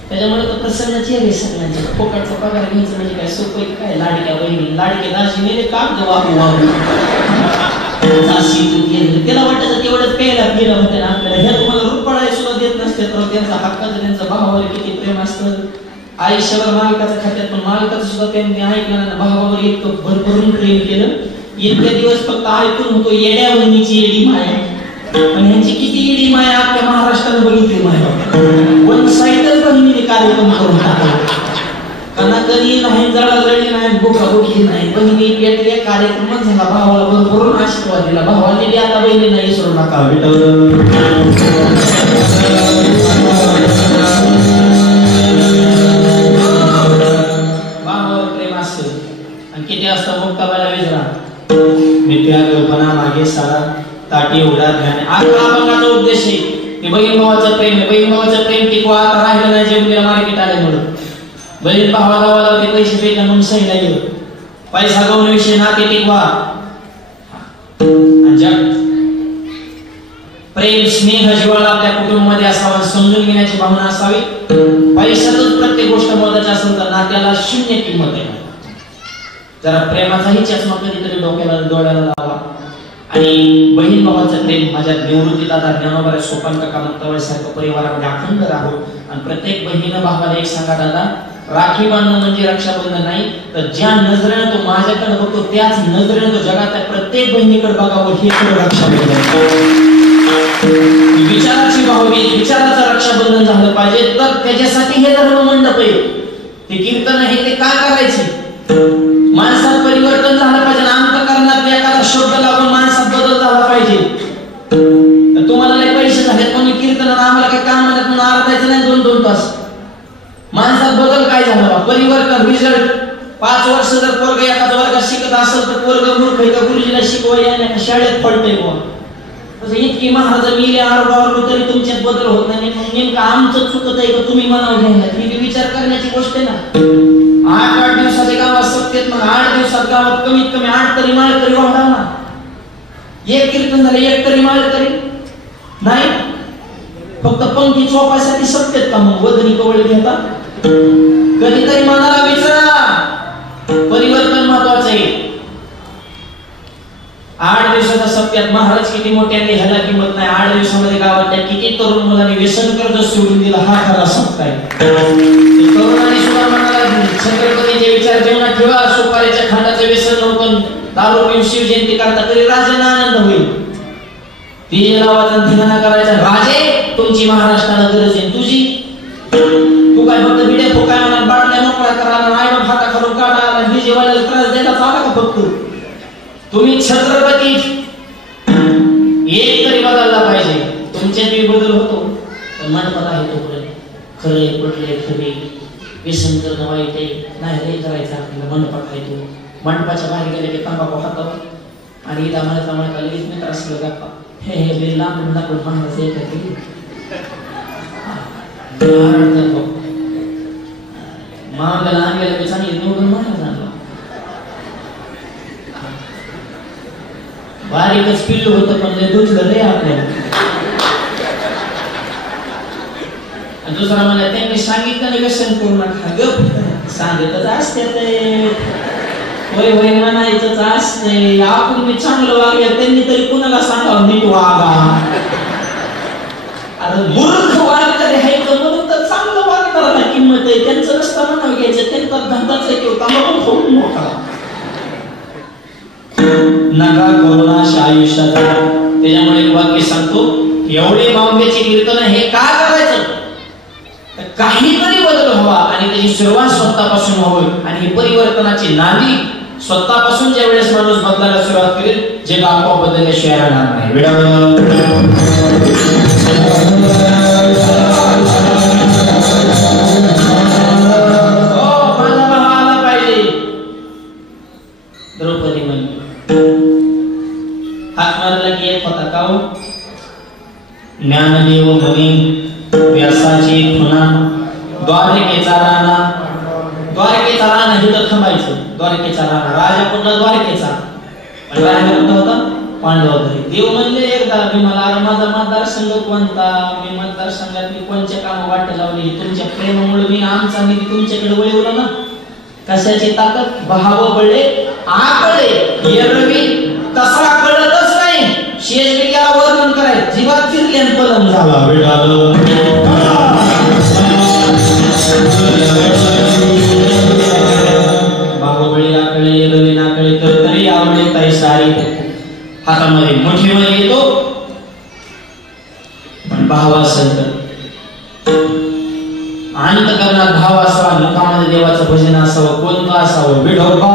त्याच्यामुळे तर प्रसन्न चेहरे सगळ्यांचे. फोकाटचा पगार घ्यायचं म्हणजे काय सोपं काय? लाडक्या बहिणी लाडके दाजी मेले काम वापरू त्याला वाटायचं तेवढंच प्यायला पिलं होते ना आपल्याला. हे तुम्हाला रुपयाला सुद्धा देत नसते तर त्यांचा हक्काचं त्यांचा भावावर किती प्रेम असतं. आयुष्यावर मालकाचं खात्यात पण मालकाचं सुद्धा त्यांनी ऐकलं भावावर इतकं भरभरून प्रेम केलं. इतके दिवस फक्त ऐकून होतो येड्या बहिणीची येडी माया. पण ह्यांची किती येडी माया आपल्या महाराष्ट्रात बघितली माया. वन साईडच बहिणीने कार्यक्रम करून टाकला. त्यांना कधी नाही जळाजळी नाही भुकाभुकी नाही. बहिणी पेटले कार्यक्रमच झाला. भावाला भरभरून आशीर्वाद दिला. भावाने बी आता बहिणींना विसरू नका. भावावर प्रेम असतं आणि किती असतं मुक्ताबाला विजरा मित्यापणा मागे सारा ताटी उडा ध्यान. आपला अभंगाचा उद्देश आहे की बहीण भावाचं प्रेम आहे. बहीण भावाचं प्रेम टिकवा. आता राहिलं नाही जेवढीला मार्केट आल्यामुळं बहीण भावाला ते पैसे पेटला म्हणून सही नाही गेलं. पैसा गौण विषय नाते टिकवा. प्रेम स्नेह जिव्हाळा आपल्या कुटुंबामध्ये असावा. समजून घेण्याची भावना असावी. पैशातच प्रत्येक गोष्ट महत्वाची असेल तर नात्याला शून्य किंमत आहे. जरा प्रेमाचाही चष्मा कधीतरी डोक्याला डोळ्याला लावा. आणि बहीण भावाचं प्रेम माझ्या निवृत्ती दादा ज्ञानोबा सोपान काका मुक्ताबाईसारखं परिवारामध्ये अखंड राहो. आणि प्रत्येक बहिणीनं भावाला एक सांगा दादा राखी बांधणं म्हणजे रक्षाबंधन नाही तर ज्या नजरेनं तो माझ्याकडे बघतो त्याच नजरेनं तो जगातल्या प्रत्येक बहिणीकडे बघावं हे खरं रक्षाबंधन. विचाराची भावनी विचाराचं रक्षाबंधन झालं पाहिजे तर त्याच्यासाठी हे धर्म मंडप आहे. ते कीर्तन हे ते का करायचे? माणसात परिवर्तन झालं पाहिजे. अंतःकरणात एखादा शब्द लागून माणसात बदल झाला पाहिजे. तुम्हाला लय पैसे झालेत म्हणून कीर्तनाला आम्हाला काय काम म्हणत म्हणून आरडायचं नाही 2-2 तास. माणसात बदल काय झाला? परिवर्तन रिझल्ट. 5 वर्ष जर पोरग एखाद्या वर्गात शिकत असेल तर पोरग मूर्ख आहे का गुरुजीला शिकवायला शाळेत पडतंय बुवा. तसं इतकी महाराज मिले आरडावरलो तरी तुमच्यात बदल होत नाही. नेमकं आमचं चुकत आहे का तुम्ही मनावर घ्यायला? ही विचार करण्याची गोष्ट आहे ना. 8 दिवसाच्या गावात सत्तेत मग 8 दिवसात गावात कमीत कमी 8 तरी माळ तरी वाढा ना. एक कीर्तन झालं 1 तरी माळ तरी नाही. फक्त पंक्ती चोपायसाठी सत्तेत का मग वदनी कवळी घेता? कधीतरी मनाला विचारा. परिवर्तन महत्वाचं आहे. 8 दिवसाच्या सत्यात महाराज किती मोठ्याने ह्याला किंमत नाही. 8 दिवसामध्ये गावातल्या किती तरुण मुलांनी व्यसन कर्ज सोडून दिला हा खरा सत्य आहे. तरुणांनी सुद्धा मनाला छत्रपतीचे विचार जीवनात ठेवा. सुपारीच्या खांडाचं व्यसन नव्हतं. दारू पिऊन शिवजयंती करता तरी राजांना आनंद होईल. डीजे लावायचा धिंगाणा करायचा. राजे तुमची महाराष्ट्राला गरज आहे तुझी. तू काय फक्त व्हिडिओ फुकायला बाटल्या मोकळ्या करायला आई बाप हाता खालून काढायला डीजे वाल्याला त्रास द्यायला चाला का फक्त? तुम्ही छत्रपती एक तरी बदलला पाहिजे. तुमच्यात बी बदल होतो पण मंडपात आहे तो खरे पडले खरे व्यसन करणं वाईट आहे नाही रे करायचं आपल्याला. मंडपात आहे तो. मंडपाच्या बाहेर गेले की तंबाखू हातावर आणि इथं आम्हाला लगेच मित्र असलं गप्पा हे लांबून दाखवून महाराज येतात मावल्याला आणलेला मी चांगली निवडून महाराज आणला. बारीकच पिल्लू होतं पण ते दुधलं रे आपल्याला. दुसरा मला त्यांनी सांगितलं नाही व्यसन करू नका गप सांगतच असते ते होय होय म्हणायचंच असते. आपण मी चांगलं वागलं त्यांनी तरी कुणाला सांगावं नीट वागा. आता मूर्ख वागणारे आहे म्हणून तर चांगलं वागणारा किंमत आहे. त्यांचं रस्ता म्हणावं घ्यायचं, त्यांचा धंदाच आहे किंवा तंबाखू खूप मोठा नका करुणाश आयुष्यात. त्याच्यामुळे एक वाक्य सांगतो, एवढे बांबेचे कीर्तन हे का करायचं, काहीतरी बदल व्हावा आणि त्याची सुरुवात स्वतःपासून व्हावी. आणि ही परिवर्तनाची नांदी स्वतःपासून ज्या वेळेस माणूस बदलायला सुरुवात करेल, जे आपोआप बदलल्याशिवाय राहणार नाही. द्रौपदी म्हणली, हात मारला की एक होता का ज्ञानदेव म्हणे व्यासाची खुणा द्वारकेचा राणा. द्वारकेचा राणा हे तर थांबायचं. द्वारकेचा राणा राजा कुठला द्वारकेचा, राजा कोणता होता, पांडवाचा. देव म्हणले एकदा मी मला माझा मतदारसंघ कोणता, मी मतदारसंघात मी कोणच्या काम वाट लावली, तुमच्या प्रेमामुळे मी आमचा निधी तुमच्याकडे वळवला ना. कशाची ताकद, भाव बळे आकळे एरवी तसा कळतच नाही. शेषविक्याला वर्णन करायचं, जीवात फिरली आणि पलम झाला. बाहुबळी आकळे एरवी नाकळे तर तरी आवडे काही सारी हातामध्ये मुठीमध्ये येतो. पण भाव असेल तर अंतःकरणात भाव असावा, मुखामध्ये देवाचं भजन असावं. कोणतं असावं, विठोबा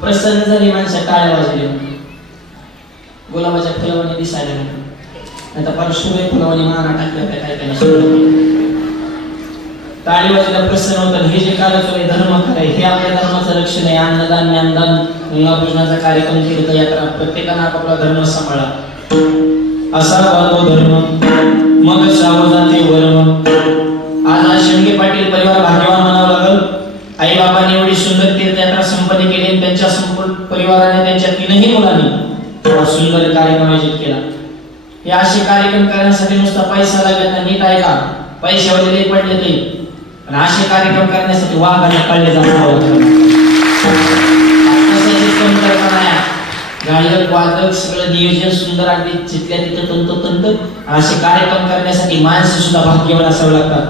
प्रसन्न झाली माणसं, टाळ्या वाजल्या. गुलाबाच्या फुलावाने दिसायला आता पण सुरे फुलवणी माना टाकल्या काय काय टाळी वाजल्या प्रसन्न होतात. हे जे कार्य चालू आहे धर्म खरं हे आपल्या धर्माचं लक्षण आहे. अन्नदान ज्ञानदान गंगापूजनाचा कार्यक्रम केला यात्रा प्रत्येकानं आपापला धर्म सांभाळा असा वादो धर्म मग सावधानते वर्म. आज शेंडगे पाटील परिवार भाग्यवान म्हणावं लागल. आई बाबांनी एवढी सुंदर तीर्थयात्रा संपन्न केली आणि त्यांच्या संपूर्ण परिवाराने त्यांच्या तीनही मुलांनी सुंदर कार्यक्रम आयोजित केला. हे असे कार्यक्रम करण्यासाठी नुसता पैसा लागत नाही. नीट आहे का पैशावरले पडले ते पण असे कार्यक्रम करण्यासाठी वाघाने कळले जाणार गायक वादक सगळं नियोजन सुंदर अगदी जिथल्या तिथं तंतोतंत असे कार्यक्रम करण्यासाठी माणसं सुद्धा भाग्यवान असावं लागतात.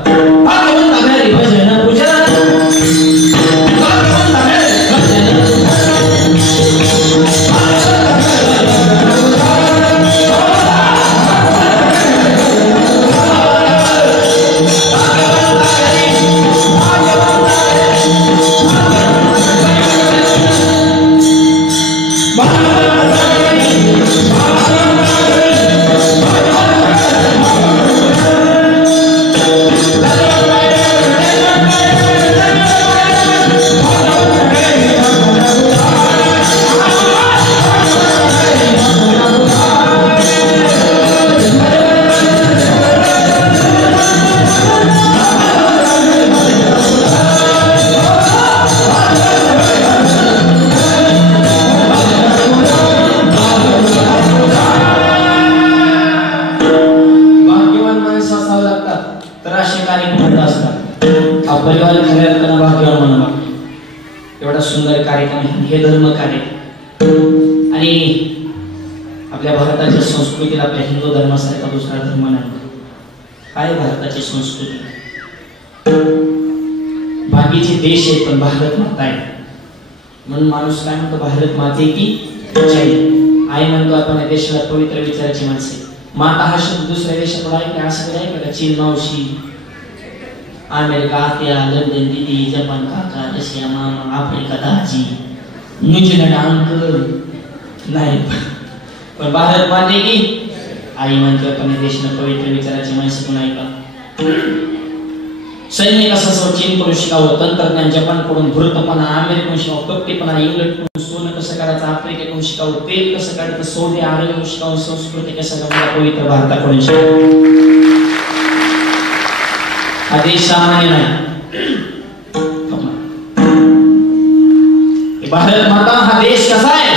एवढा सुंदर कार्यक्रम हे धर्म कार्य आणि आपल्या भारताच्या संस्कृतीला आपल्या हिंदू धर्मासारखा दुसरा धर्म नाही. काय भारताची संस्कृती बाकीचे देश आहेत पण भारत माता आहे म्हणून माणूस काय म्हणतो भारत माते की जय आई म्हणतो. आपण या देशाला पवित्र विचाराची माणसे. माता हा शब्द दुसऱ्या देशात आहे की असं आहे का चीन मावशी अमेरिका आत्या लंडन दिदी जपान काका रशिया मामा आफ्रिका दाजी न्यूझीलंड अंकल नाही पण भारत माते की आई म्हणतो. आपण या देशाला पवित्र विचाराची माणसे कोण आहे का. सैन्य कसं चीन कडून शिकावं तंत्रज्ञान जपानकडून धूर्तपणा अमेरिकेकडून शिकावं कपटीपणा इंग्लंडकडून सोनं कसं काढायचं आफ्रिकेकडून शिकावं तेल कसं काढायचं सौदी अरेबियाकडून शिकावं संस्कृती कसं काढायचं पवित्र भारताकडून शिकावं. हा देश सामान्य नाही. भारत माता हा देश कसा आहे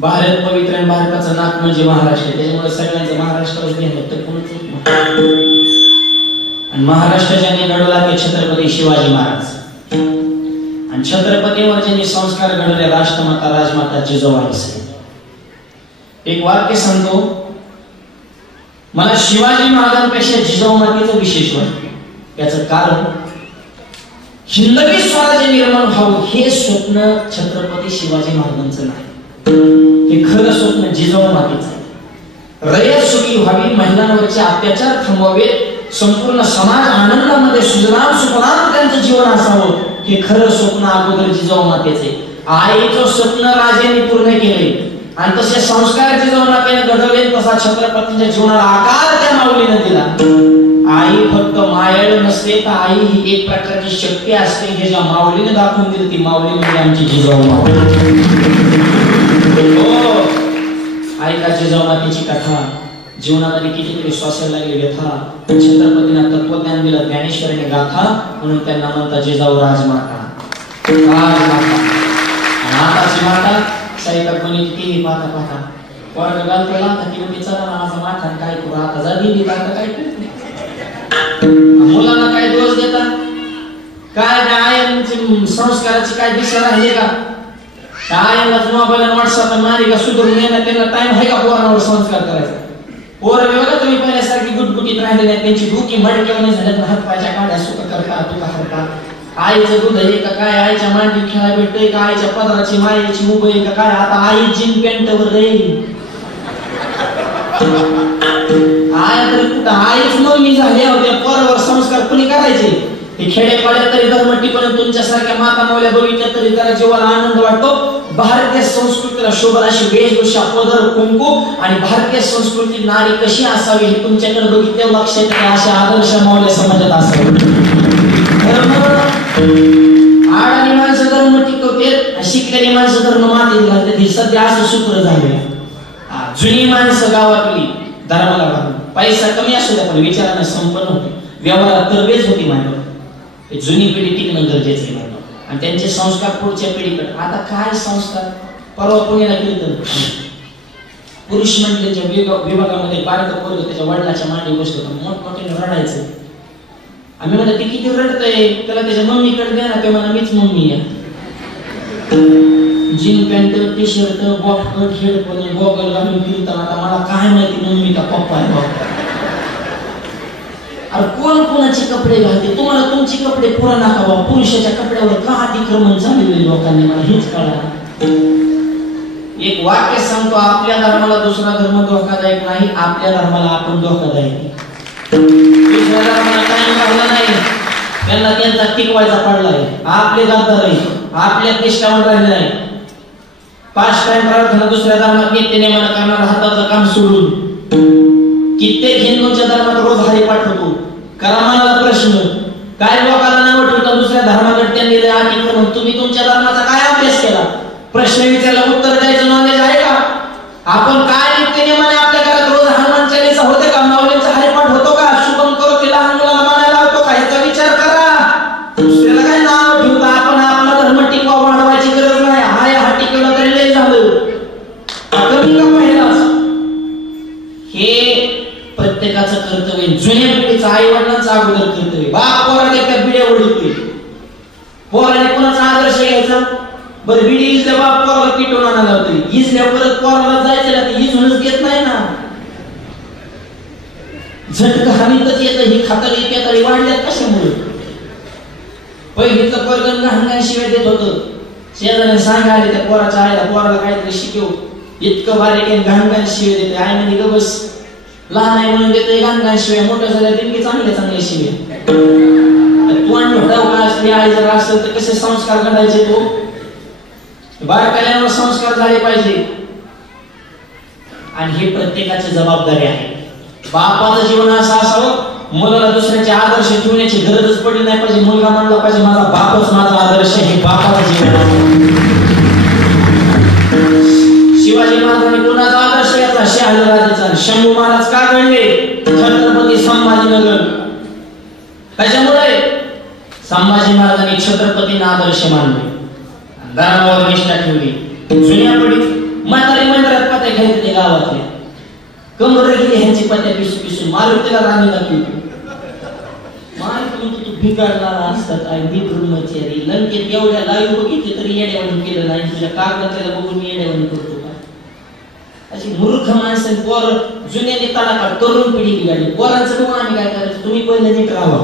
भारत पवित्र आणि भारताचं नाक म्हणजे महाराष्ट्र त्याच्यामुळे सगळ्यांचं महाराष्ट्रावर घेणं तर कोणच आणि महाराष्ट्र ज्यांनी घडवला ते छत्रपती शिवाजी महाराज आणि छत्रपतीवर ज्यांनी संस्कार घडवले राष्ट्रमाता राजमाता जिजाऊ साहेब. एक वाक्य सांगतो मला शिवाजी महाराजांपेक्षा जिजाऊ मातेचं विशेष वाटतं. याचं कारण हिंदवी स्वराज्य निर्माण व्हावं हे स्वप्न छत्रपती शिवाजी महाराजांचं नाही, हे खरं स्वप्न जिजाऊ मातेचं आहे। रयत सुखी व्हावी, महिलांवरचे अत्याचार थांबवावेत, संपूर्ण समाज आनंदामध्ये सुजलाम सुफलाम त्यांचं जीवन असावं हे खरं स्वप्न अगोदर जिजाऊ मातेचे। आईचं स्वप्न राजांनी पूर्ण केले आणि तसे संस्कार जिजाऊ मातेने घडवले, तसा छत्रपतींच्या जीवनाला आकार त्या माऊलीने दिला। आई फक्त मायाळ नसते तर आई ही एक प्रकारची शक्ती असते हे ज्या माऊलीने दाखवून दिली, ती माऊली म्हणजे आमची जिजाऊ माऊली। हो, ऐका जिजाऊ मातेची कथा, जीवनामध्ये कितीतरी श्वासाला लागली व्यथा, छत्रपतींना तत्वज्ञान दिलं, ज्ञानेश्वरीने गाथा, म्हणून त्यांना म्हणतात जिजाऊ राजमाता, राजमाता। माताची माता साईबाब म्हणे कितीही पाहता पाहता पोरगा गालतो लागता की म्हणजे चला माझा माथा काय करू आता जा दिली आता काय करते, मुलांना काय दोष देता, काय आयांचे संस्काराची काय दिशा राहिली का, आयांनाच मोबाईल आणि व्हॉट्सअप आणि मालिका सुधारून येणार, त्यांना टाइम आहे का पोरांवर संस्कार करायचा? पोरं बघा तुम्ही पहिल्यासारखी गुटगुटीत राहिले नाही, त्यांची डोकी मडक्यावर नाही झाल्यात, हात पायच्या काढ्या सुख करता तुका करता, आईचं दूध आहे का काय, आईच्या मांडी खेळा भेटतोय का, आईच्या पदराची मायेची उभ आहे का काय, आता आई जीन पॅन्टवर राहील आय तरी कुठं आईच मम्मी झाली होत्या, पोरावर संस्कार कुणी करायचे? हे खेडेपाड्यात तरी धर्मटीपणे तुमच्यासारख्या माता मावल्या बघितल्या तरी त्याला जीवाला आनंद वाटतो। भारतीय संस्कृतीला शोभा अशी वेशभूषा, पदर, कुंकू आणि भारतीय संस्कृतीत नारी कशी असावी हे तुमच्याकडे बघितलं लक्षात येतं, अशा आदर्श मावल्या समाजात असावे। आडाणी माणसं धर्म टिकवतात, शिकलेली माणसं धर्म मातीत घालतात, हे सध्या असं सूत्र झालंय। जुनी माणसं गावातली धर्माला घालून पैसा कमी असू द्या पण विचाराने संपन्न होती, व्यवहारात तरवेज होती मानव। जुनी पिढी टिकणं गरजेचं आहे मानव आणि त्यांचे संस्कार पुढच्या पिढीकडे। आता काय संस्कार, परवा पुण्याला कीर्तन पुरुष मंडळीच्या विभागामध्ये बारकं पोरगं त्याच्या वडिलाच्या मांडी बसतो, मोठमोठ्याने रडायचं। आम्ही म्हणलं ती किती रडतंय, त्याला त्याच्या मम्मीकडे द्या ना, ते म्हणा मीच मम्मी आहे। Jean pant, T shirt, box, headphone, goggle घालून फिरताना आता मला काय माहिती मम्मी का पप्पा आहे बाप्पा। अरे कोण कोणाचे कपडे घालते, तुम्हाला तुमचे कपडे पुरा नका बा, पुरुषाच्या कपड्यावर का अतिक्रमण चाललेले लोकांनी मला हेच कळलं। एक वाक्य सांगतो, आपल्या धर्माला दुसरा धर्म धोकादायक नाही, आपल्या धर्माला आपण धोकादायक। दुसऱ्या धर्माला काही राहिलं नाही, त्यांना त्यांचा टिकवायचा पडलाय, आपले गद्दार आहे, आपल्या निष्ठावान राहिले नाही। 5 टाइम प्रार्थना दुसऱ्या धर्मात नित्यनेमानं करणारा हाताचं काम सोडून कित्येक हिंदूंच्या धर्मात रोज हरिपाठ होतो। करा मनाला प्रश्न, काय लोकांना नाव ठेवता दुसऱ्या धर्माकडे त्यांनी अतिक्रमण, तुम्ही तुमच्या धर्माचा काय अभ्यास केला? प्रश्न विचारला उत्तर द्यायचं नॉलेज आहे का? आपण काय नित्यनेमाने आपल्या घरात रोज हनुमान चालीसा होते का, माऊलींचा हरिपाठ होतो का, शुभम करोती लहान मुलाला म्हणायला लावतो का, याचा विचार करा। दुसऱ्याला काय नाव ठेवता, आपण आपला धर्म टिकवा वाढवायची गरज नाही, हाय हा टिकवला तरी लय झालं, कमी का पाहिला? हे प्रत्येकाचं कर्तव्य, जुन्या पिढीचं आई वडिलांचं अगोदर कर्तव्य। बाप पोराने त्या बिड्या ओढतोय, पोराने कोणाचा आदर्श घ्यायचा? बरं बिडी इजल्या बाप पोराला पिटवून आणायला होते, इजल्या परत पोराला जायचं ना, ते इजूनच घेत नाही ना, झटक हानीतच येतं, ही खाताळी पेताळी वाढल्यात कशामुळे? पहिलीचं पोरगण घाण शिवाय देत होतं, शेजाऱ्याने सांगायला त्या पोराच्या आईला, पोराला काहीतरी शिकव, इतकं बारीक घाण शिवाय देते, आई म्हणजे ग बस लहान आहे म्हणून देते घाण शिवाय, मोठ्या झाल्या तितकी चांगल्या चांगल्या शिवाय। तोंड ढोडाव का असली आई जर असेल तर कसे संस्कार घडायचे? तो बारकाल्यांवर संस्कार झाले पाहिजे आणि हे प्रत्येकाची जबाबदारी आहे। बापाचं जीवन असं असावं, मुलाला दुसऱ्याचे आदर्श ठेवण्याची गरजच पडली नाही पाहिजे, मुलगा म्हणला पाहिजे माझा बापच माझा आदर्श आहे, बापाचं जीवन। शिवाजी महाराजांनी कोणाचा आदर्श घेतला? शहाजीराजाचा। शंभू महाराज का घडले? छत्रपती संभाजीनगर। त्याच्यामुळे संभाजी महाराजांनी छत्रपतींना आदर्श मानले, धर्मावर निष्ठा ठेवली। जुन्या पिढीत म्हातारी मंदिरात पात्या घ्यायचे ते गावातले, कमर गेली ह्यांची पात्या पिसून पिसून मारुतीला राणी दाखवली, माय तू बिघडला असतात आहे मी ब्रह्मचारी। लंकेत एवढ्या लाईव्ह बघितले तरी येड्यावानी केलं नाही, तुझ्या कागदात त्याला बघून मी येड्यावानी करतो का? अशी मूर्ख माणसं पोर जुन्या नेताला का तरुण पिढी निघाली. पोरांचं बघून आम्ही काय करायचं, तुम्ही पहिले नीट राहावं.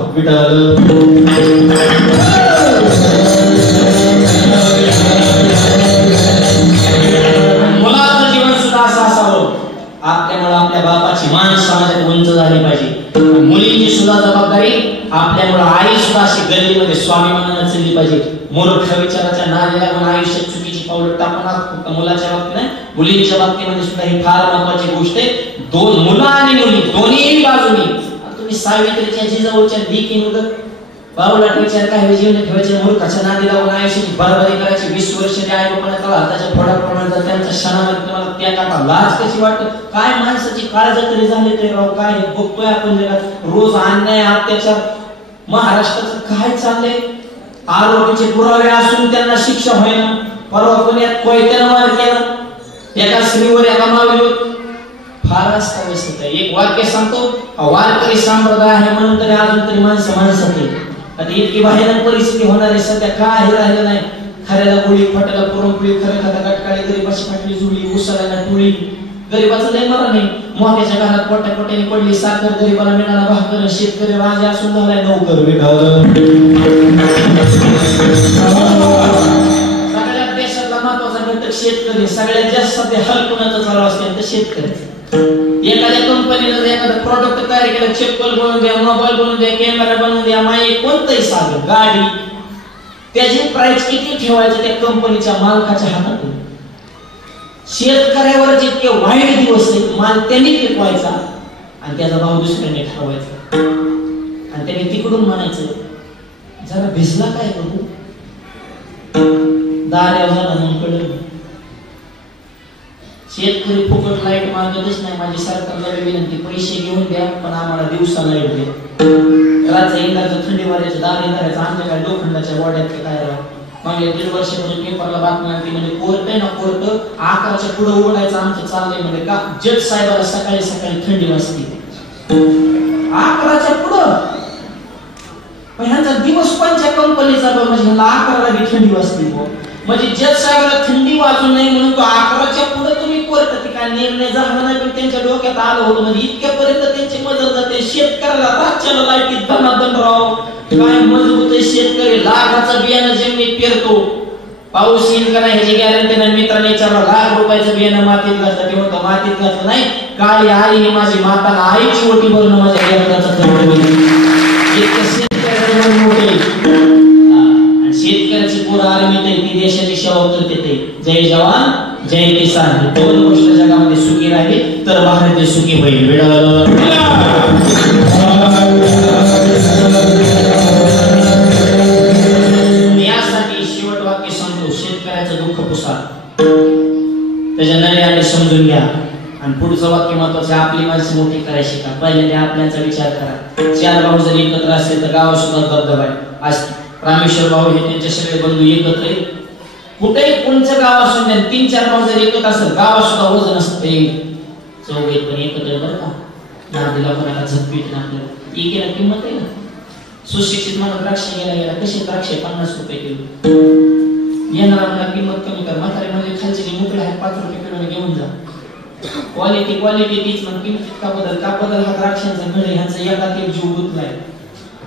मुलाचं जीवन सुद्धा असं असावं, आपल्यामुळे आपल्या बापाची मान समाजात उंच झाली पाहिजे. मुलींची सुद्धा जबाबदारी आपल्यामुळे आई सुद्धा अशी गल्लीमध्ये स्वाभिमानाने चालली पाहिजे. मूर्ख विचाराच्या नादी लागून आयुष्यात चुकीची पावलं टाकणार. फक्त मुलाच्या बाबतीत नाही, मुलींच्या बाबतीमध्ये सुद्धा ही फार महत्वाची गोष्ट आहे. दोन मुलं आणि मुली दोन्ही बाजूनी. तुम्ही सावित्रीच्या जिजाऊच्या दिकीनुगत बावलाट विचार काय जीवन ठेवायचे, मूर्खाच्या नादी लागून आयुष्याची बरोबरी करायची. 20 वर्ष आई बापाने कळा त्याच्या फोडाप्रमाणे त्यांच्या क्षणामध्ये तुम्हाला त्या टाका लाज कशी वाटत. काय माणसाची काळजी तरी झाली तरी राव, काय बघतोय आपण जगात रोज अन्याय अत्याचार. महाराष्ट्राचं काय चाललंय, आरोपीचे पुरावे असून त्यांना शिक्षा होईना. परवा पुण्यात कोयत्यानं वार केला, एका स्त्रीवर एका मावलीवर. फारच अवस्थित आहे. एक वाक्य सांगतो, वारकरी संप्रदाय आहे म्हणून तरी अजून तरी माणसं माणसात. आता इतकी भयानक परिस्थिती होणार आहे सध्या, काय राहिलं नाही. खऱ्याला गोळी, फटाला पुरणपोळी, खरं खाता गटकाळी, गरीबाची फाटली जुळी, उसाला टोळी. गरीबाचं लय मरण नाही. मोठ्याच्या घरात पोट्याने पडली साखर, गरीबाला मिळाला भाकर. शेतकरी राजा असून झालाय नोकर. सगळ्यात देशातला महत्वाचा घटक शेतकरी. सगळ्यात जास्त सध्या हलकुणाचं चालू असते तर शेतकरी. एखाद्या कंपनीने जर एखादा प्रॉडक्ट तयार केलं, चप्पल बनवून द्या, मोबाईल बनवून द्या, कॅमेरा बनवून द्या, माईक, कोणतंही साधन, गाडी, त्याची प्राइस किती ठेवायचं त्या कंपनीच्या मालकाच्या हातात. शेतकऱ्यावर जितके वाईट दिवस आहेत, माल त्यांनी पिकवायचा आणि त्याचा भाव दुसऱ्याने ठरवायचा. आणि त्याने तिकडून म्हणायचं जरा भिजला काय बघू, दाऱ्यावर म्हणून कळलं. शेतकरी फुकट लाईट मागतच नाही. माझी सरकारला विनंती, पैसे घेऊन द्या पण आम्हाला दिवसा लाईट द्या. रात्र इंदाचं थंडी वाऱ्याचं दार इंदारायचं, आमच्या काय लोखंडाच्या बॉड्यात काय राहा. मागल्या 1.5 वर्षापासून पेपरला बातम्या आली, म्हणजे कोर्ट आहे ना, कोर्ट 11च्या पुढे उघडायचं आमचं चाललंय. म्हणजे का जज साहेबाला सकाळी सकाळी थंडी वाजते 11च्या पुढं. पण ह्यांचा दिवस कोणत्या कंपनीचा म्हणजे 11ला बी थंडी वाजते. म्हणजे जज साहेबाला थंडी वाजू नये म्हणून तो 11च्या पुढे तुम्ही कोर्ट, काय निर्णय झाला नाही पण त्यांच्या डोक्यात आलं होतं. म्हणजे इतक्यापर्यंत त्यांची मदत जाते. शेतकऱ्याला रातच्याला लाईटीत धनाधन राव, काय मजबूत आहे शेतकरी. लाखाचं बियाणं जमिनीत पेरतो, पाऊस येईल का नाही ह्याची गॅरंटी नाही. मित्राने विचारलं, लाख रुपयाचं बियाणं मातीत घातलं, ते म्हणतो मातीत घातलं नाही, काळी आई ही माझी माता, आईची ओटी भरून माझ्या गॅरंटाचं शेतकऱ्याची पोरं आर्मीत आहे, ती देशाची सेवा करते. जय जवान जय किसान. दोन गोष्ट जगामध्ये सुखी राहिले तर भारत देश सुखी होईल. यासाठी शेवट वाक्य सांगतो, शेतकऱ्याचं दुःख पुसा, त्याच्या नळ्याने समजून घ्या. आणि पुढचं वाक्य महत्वाचं, आपली माणसं मोठी करायची का. पहिल्यांदा आपल्याचा विचार करा. 4 भाऊ जर एकत्र असले तर गावात सुद्धा दबदबा आहे. आज रामेश्वर भाऊ हे त्यांचे सगळे बंधू एकत्र आहेत. कुठेही कोणचं गाव असून द्या, 3-4 भाऊ जर एकत्र असेल गावात सुद्धा वजन असतं. चौघे पण एकत्र बरं का, नादीला कोणाला झटपीट ना, आपल्याला एकीला किंमत आहे ना. सुशिक्षित माणूस द्राक्ष गेला कसे द्राक्ष 50 रुपये किलो. येणारा किंमत कमी कर. म्हातारे म्हणजे खालचे मोकळे आहेत 5 रुपये किलो घेऊन जा. क्वालिटी तीच मग किंमत का बदल हा द्राक्षांचा घडे ह्यांचा एकात एक जीव गुंतलाय.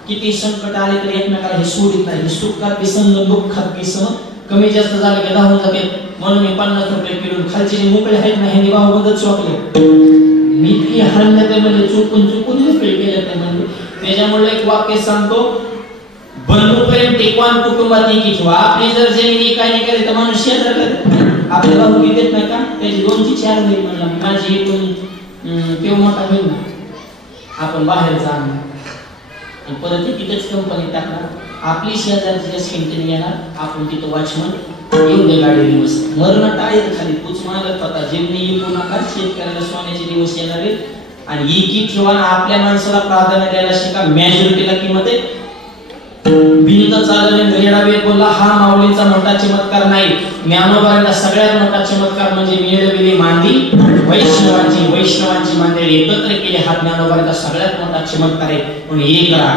किती संकट आले तरी एकमेकाला हे सोडित नाही. सुखात विसंग दुःखात विसंग, कमी जास्त झाले की धावून जाते. म्हणून मी 50 रुपये किलो. खालचे मोकळे आहेत ना, हे भाऊ बदल चोकले मी इतकी हल्ले ते म्हणजे चुकून मोकळे केले ते. म्हणजे त्याच्यामुळे एक वाक्य सांगतो, बंधू प्रेम टिकवान कुटुंबात एकी ठेवा. आपली जर जमिनी काय नाही केली तर माणूस शेजार करते. आपले भाऊ घेत नाही का, त्याची 2-4 होईल म्हणला, माझी एकूण केव्हा मोठा होईल ना, आपण बाहेर जाणार परत तिथेच कंपनी टाकणार. आपली शेजारची स्किमटीने येणार, आपण तिथं वॉचमन येऊन दे गाडी दिवस. मरण टाळेल खाली तूच मालक पता. जेवणी येऊ नका, शेतकऱ्याला सोन्याचे दिवस येणार आहेत. आणि एकी ठेवा, आपल्या माणसाला प्राधान्य द्यायला शिका. मॅजॉरिटीला किंमत आहे. भिंत चालवणे रेडावेद बोलला, हा माऊलीचा मोठा चमत्कार नाही. ज्ञानोबांचा सगळ्यात मोठा चमत्कार म्हणजे मिळविली मांदी वैष्णवांची मांदिरे एकत्र केली. हा ज्ञानोबांचा सगळ्यात मोठा चमत्कार आहे. म्हणून हे करा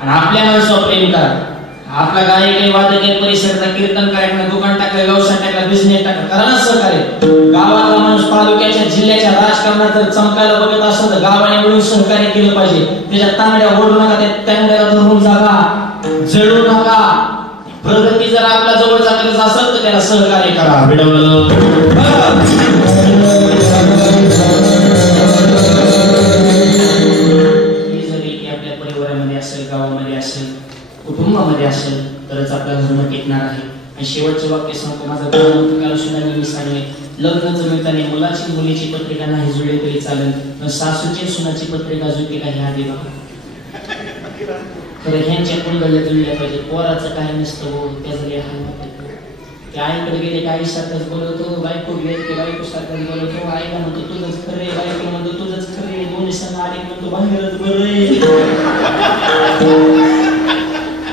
आणि आपल्या माणसावर प्रेम करा. आपला गायक वादक परिसराचा कीर्तन करायला, दुकान टाकलं, व्यवसाय टाकला, बिझनेस टाकला, करा ना सहकार्य. गावातला माणूस तालुक्याच्या जर चमकायला बघत असेल तर गावाने मिळून सहकार्य केलं पाहिजे. त्याच्या तांगड्या ओढू नका, त्या तांगड्याला धरून जागा, जळू नका. प्रगती जर आपल्या जवळचा करायचा असेल तर त्याला सहकार्य करा. विडवलं आपल्या परिवारामध्ये असेल, गावामध्ये असेल, कुटुंबामध्ये असेल तरच आपला धर्म टिकणार आहे. आणि शेवटचे वाक्य सांगतो माझा काल सुद्धा मी सांगले, लग्न जमताना मुलाची मुलीची पत्रिका नाही जुळली तरी चालेल, पण सासूची सुनाची पत्रिका जुळते काही आधी बघा. खरं ह्यांच्या कुंडल्या जुळल्या पाहिजे. पोराचं काही नसतं हो, त्याचं लय हाल होते. ते आईकडे गेले की आई सारखंच बोलवतो, बायको गेले की बायको सारखंच बोलवतो, आईला म्हणतो तुझंच खरे, बायको म्हणतो तुझंच खरे, दोन्ही संघ आले म्हणतो बाहेरच बरं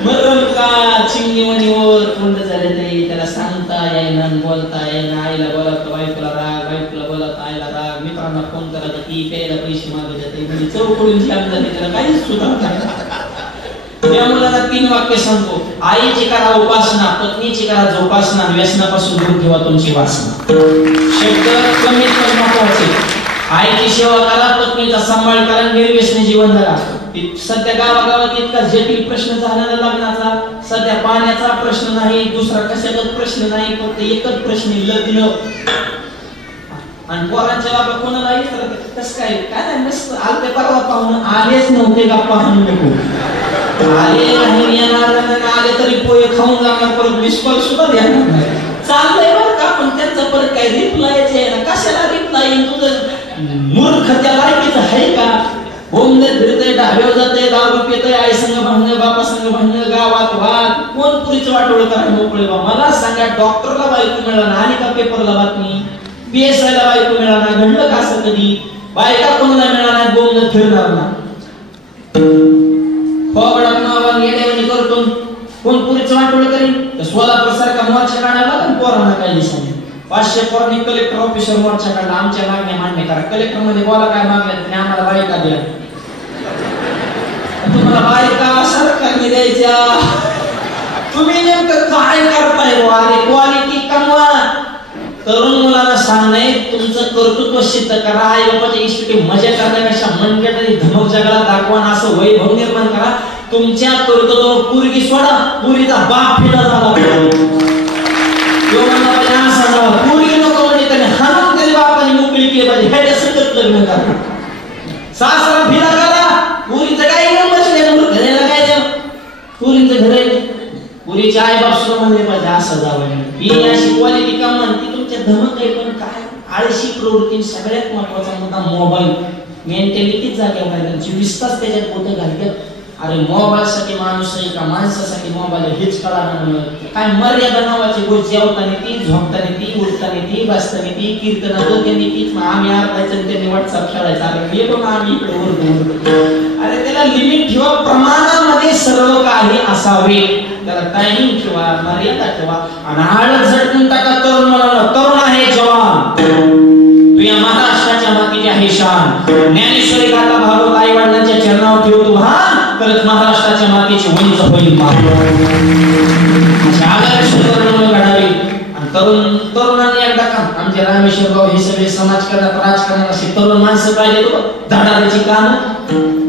मरण का चिमणीवर तोंड झाले ते त्याला सांगता येईना, बोलता येईना. आईला बोलावतं बायकोला राग, बायकोला बोलावतं आईला राग, मित्रांना फोन करायला ती प्यायला पैसे मागत जाते, म्हणजे चौकडून जाम झाली, त्याला काहीच सुधारत नाही. त्या मुलाला 3 वाक्य सांगतो, आईची करा उपासना, पत्नीची करा जोपासना, व्यसनापासून दूर ठेवा तुमची वासना. शब्द कमीत कमी महत्वाचे. आईची सेवा करा, पत्नीचा सांभाळ करा, निर्व्यसनी जीवन जगा. सध्या गावागावात इतका जटिल प्रश्न झाला ना लग्नाचा. सध्या पाण्याचा प्रश्न नाही, दुसरा कशाचाच प्रश्न नाही, फक्त एकच प्रश्न लग्न. आणि पोरांच्या बाबा कोणाला कसं काय काय नसतं. आलते परवा पाहून आलेच नव्हते गप्पा हाणू नको, आले नाही येणार, आले तरी पोहे खाऊन जाणार, परत मिसकॉल सुद्धा देणार नाही. चाललंय बरं का, पण त्यांचा परत काय रिप्लायच आहे ना. कशाला रिप्लाय? तुझं मूर्ख त्या लायकीचं आहे का? बोंबलत फिरतय, ढाब्यावर जाते, दारू पितय, आई संग भांडणं, बापा संग भांडणं, गावात वाद, कोण पुरीचं वाटोळं करायला मोकळे बा. मला सांगा, डॉक्टरला बायको मिळाला आणि का पेपरला बातमी, PSI ला बायको मिळाला, घडलं का असं कधी? बायका कोणाला मिळाला, बोंबलत फिरणार ना. फोगडात नावाला येड्यावानी करतो, कोण पुरीचं वाटोळं करीन? तर सोलापूर सारखा मोर्चा काढायला लागेल पोरांना. काही दिवसांनी 500 पोरांनी कलेक्टर ऑफिसर मोर्चा काढला, आमच्या मागण्या मान्य करा. कलेक्टर मध्ये बोला काय मागण्या, तुम्ही आम्हाला बायका द्या. तुम्हाला बायका सरकारने द्यायच्या, तुम्ही नेमकं काय करताय? अरे क्वालिटी कमवा. तरुण मुलांना सांगणे, तुमचं कर्तृत्व सिद्ध करा. आई बापाच्या इष्टी मजा करण्यापेक्षा म्हणजे तरी धमक जगाला दाखवा, असं वैभव निर्माण करा. तुमच्या कर्तृत्वावर पोरगी सोडा, पोरीचा बाप फिरा झाला पोरगी नको म्हणजे त्याने हाणून त्याने बापाने मोकळी केली पाहिजे. ह्याच्या सकट लग्न करा, सासरा फिरा करा. पोरीचं काही घराला काय द्या, पोरीचं घर आहे, पोरीचे आई बाप सुद्धा म्हणले पाहिजे असं जावं. ही अशी क्वालिटी का म्हणते तुमच्या धमक आहे. पण काय आळशी प्रवृत्ती. सगळ्यात महत्वाचा मुद्दा मोबाईल. मेंटॅलिटीच जागे 24 तास त्याच्यात बोट घालतात. अरे मोबाईलसाठी माणूस आहे का, माणसासाठी मोबाईल हेच कळणार. काय मर्यादा नावाची गोष्ट, जेवताना ती, झोपताना ती, उठताना ती, बसताना ती, कीर्तना त्यांनी तीच, आम्ही आरतायचं त्यांनी व्हॉट्सअप खेळायचं. अरे येतो ना आम्ही इकडे उरतो. अरे त्याला लिमिट ठेवा, प्रमाणामध्ये सर्व काही असावे. त्याला टायमिंग ठेवा, मर्यादा ठेवा. आणि आळस झटकून टाका. तरुण मुलांना, तरुण आहे जवान, तुझ्या महाराष्ट्राच्या मातीची आहे शान. ज्ञानेश्वरी गाथा भागवत आई वडिलांच्या चरणावर ठेवतो हा, तरच महाराष्ट्राच्या मातीची उंच होईल मान. आदर्श तरुण घडावे. आणि तरुणांनी एकदा काम, आमचे रामेश्वरराव हे सगळे समाजकारणात राजकारणात असे तरुण माणसं पाहिजे. धडाड्याची काम,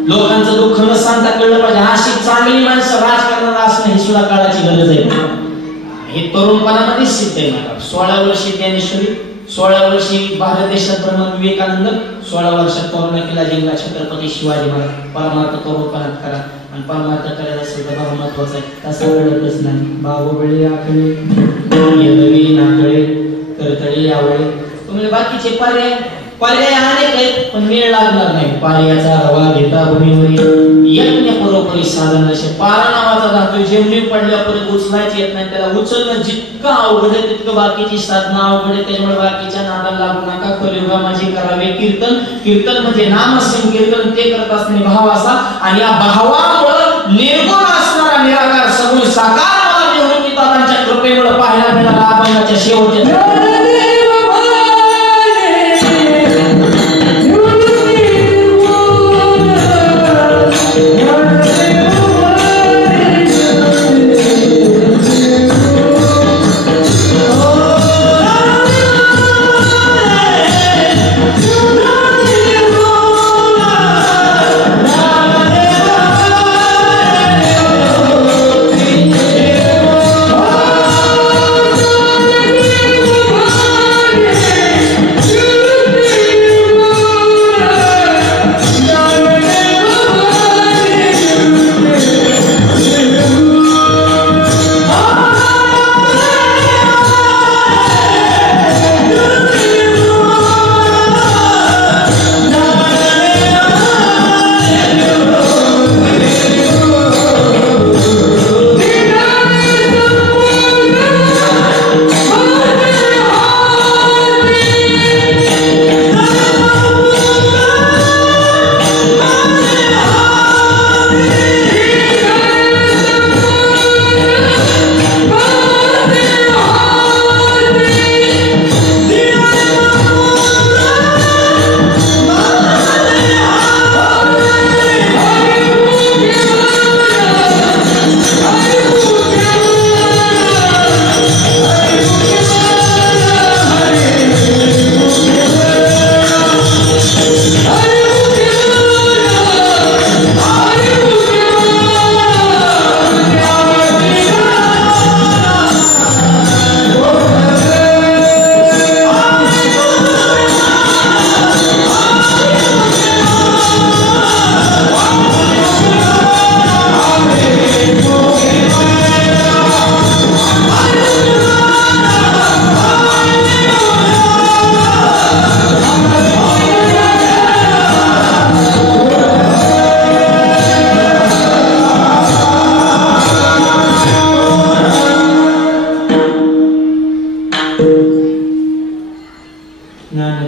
लोकांचं दुःख न सांगता कळलं पाहिजे. अशी चांगली माणसं राजकारणात असणं ही सुद्धा काळाची गरज आहे. हे तरुणपणामध्ये सिद्ध आहे. 16 वर्षी ज्ञानेश्वरी, 16 वर्षी भारत देशात ब्रह्मन विवेकानंद, 16 वर्षात कोरोना केला जिंकला छत्रपती शिवाजी महाराज. परमार्थ तरुणपणात करा. आणि परमार्थ करायला सुद्धा भाव महत्वाचा आहे. तसं कळतच नाही. बाहुबळी आखळे, येदवी नाकळे, करतळी आवळे. तुम्ही बाकीचे पर्याय अनेक आहेत, पण मेळ लागणार नाही. पाण्याचा रवा घेता भूमीवरील यज्ञ परोपरी साधन. असे पारा नावाचा धातू जेवणी पडल्या परत उचलायची येत नाही. त्याला उचलणं जितकं अवघड आहे तितकं बाकीची साधना अवघड आहे. त्याच्यामुळे बाकीच्या नादाला लागू नका. कलियुगा माझे करावे कीर्तन. कीर्तन म्हणजे नामसिंग कीर्तन, ते करत असणे भाव असा. आणि या भावामुळे निर्गुण असणारा निराकार सगुण साकार मला निवृत्ती दादांच्या कृपेमुळे पाहायला मिळाला. अभंगाच्या शेवटच्या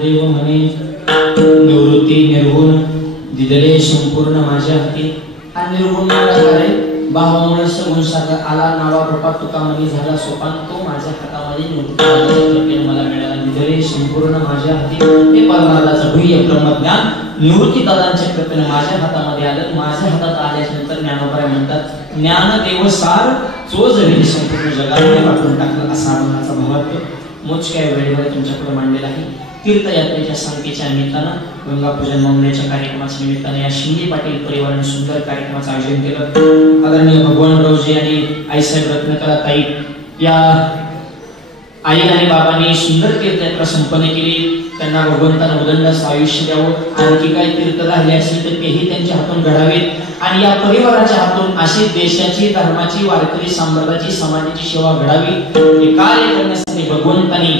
ज्ञानदेव म्हणे निवृत्ती निर्गुण दिदले संपूर्ण माझ्या हाती. हा निर्गुण प्रकार आहे. भावामुळे सगुण सागर आला नावा रूपात तुका मनी झाला सोपान तो माझ्या हातामध्ये निवृत्ती मला मिळाला. दिदले संपूर्ण माझ्या हाती हे परमार्थाचं भूय ब्रह्मज्ञान निवृत्ती दादांच्या कृपेने माझ्या हातामध्ये आलं. माझ्या हातात आल्यानंतर ज्ञानोबा म्हणतात ज्ञानदेव सार जो जरी संपूर्ण जगामध्ये वाटून टाकलं असा मनाचा भावार्थ मोजक्या वेळेमध्ये तुमच्याकडे मांडलेला आहे. तीर्थयात्रेच्या सांगतेच्या निमित्तानं गंगापूजन मांडण्याच्या कार्यक्रमाच्या निमित्तानं या शिंदे पाटील परिवाराने सुंदर कार्यक्रमाचं आयोजन केलं. आदरणीय भगवानरावजी आणि आईसाहेब रत्नकला ताई या आई आणि बाबांनी सुंदर तीर्थयात्रा संपन्न केली. त्यांना भगवंतानं उदंडाचं आयुष्य द्यावं. आणखी काही तीर्थ राहिले असेल तर तेही त्यांच्या हातून घडावेत आणि या परिवाराच्या हातून अशी देशाची धर्माची वारकरी संप्रदायाची समाजाची सेवा घडावी हे कार्य करण्यासाठी भगवंतानी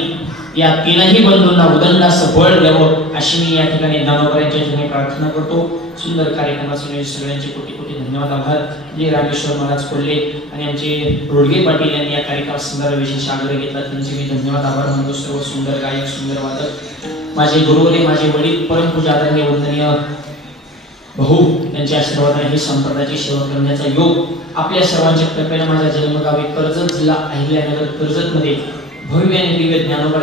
या तीनही बंधूंना उदंडाचं बळ द्यावं अशी मी या ठिकाणी ज्ञानोबांच्या ठिकाणी प्रार्थना करतो. सुंदर कार्यक्रमाचे सगळ्यांचे कोटी कोटी धन्यवाद आभार. जे रामेश्वर महाराज कोल्हे आणि आमचे रोडगे पाटील यांनी या कार्यक्रमात सुंदर विशेष आग्रह घेतला त्यांचे मी धन्यवाद आभार मानतो. सर्व सुंदर गायक सुंदर वादक माझे गुरुवरे माझे वडील परमपूज्य आदरणीय वंदनीय भाऊ त्यांच्या आशीर्वादाने ही संप्रदायाची सेवा करण्याचा योग आपल्या सर्वांच्या कृपेने माझ्या जन्मगावी कर्जत जिल्हा अहिल्यानगर कर्जत मध्ये भव्य आणि दिव्य ज्ञानोबा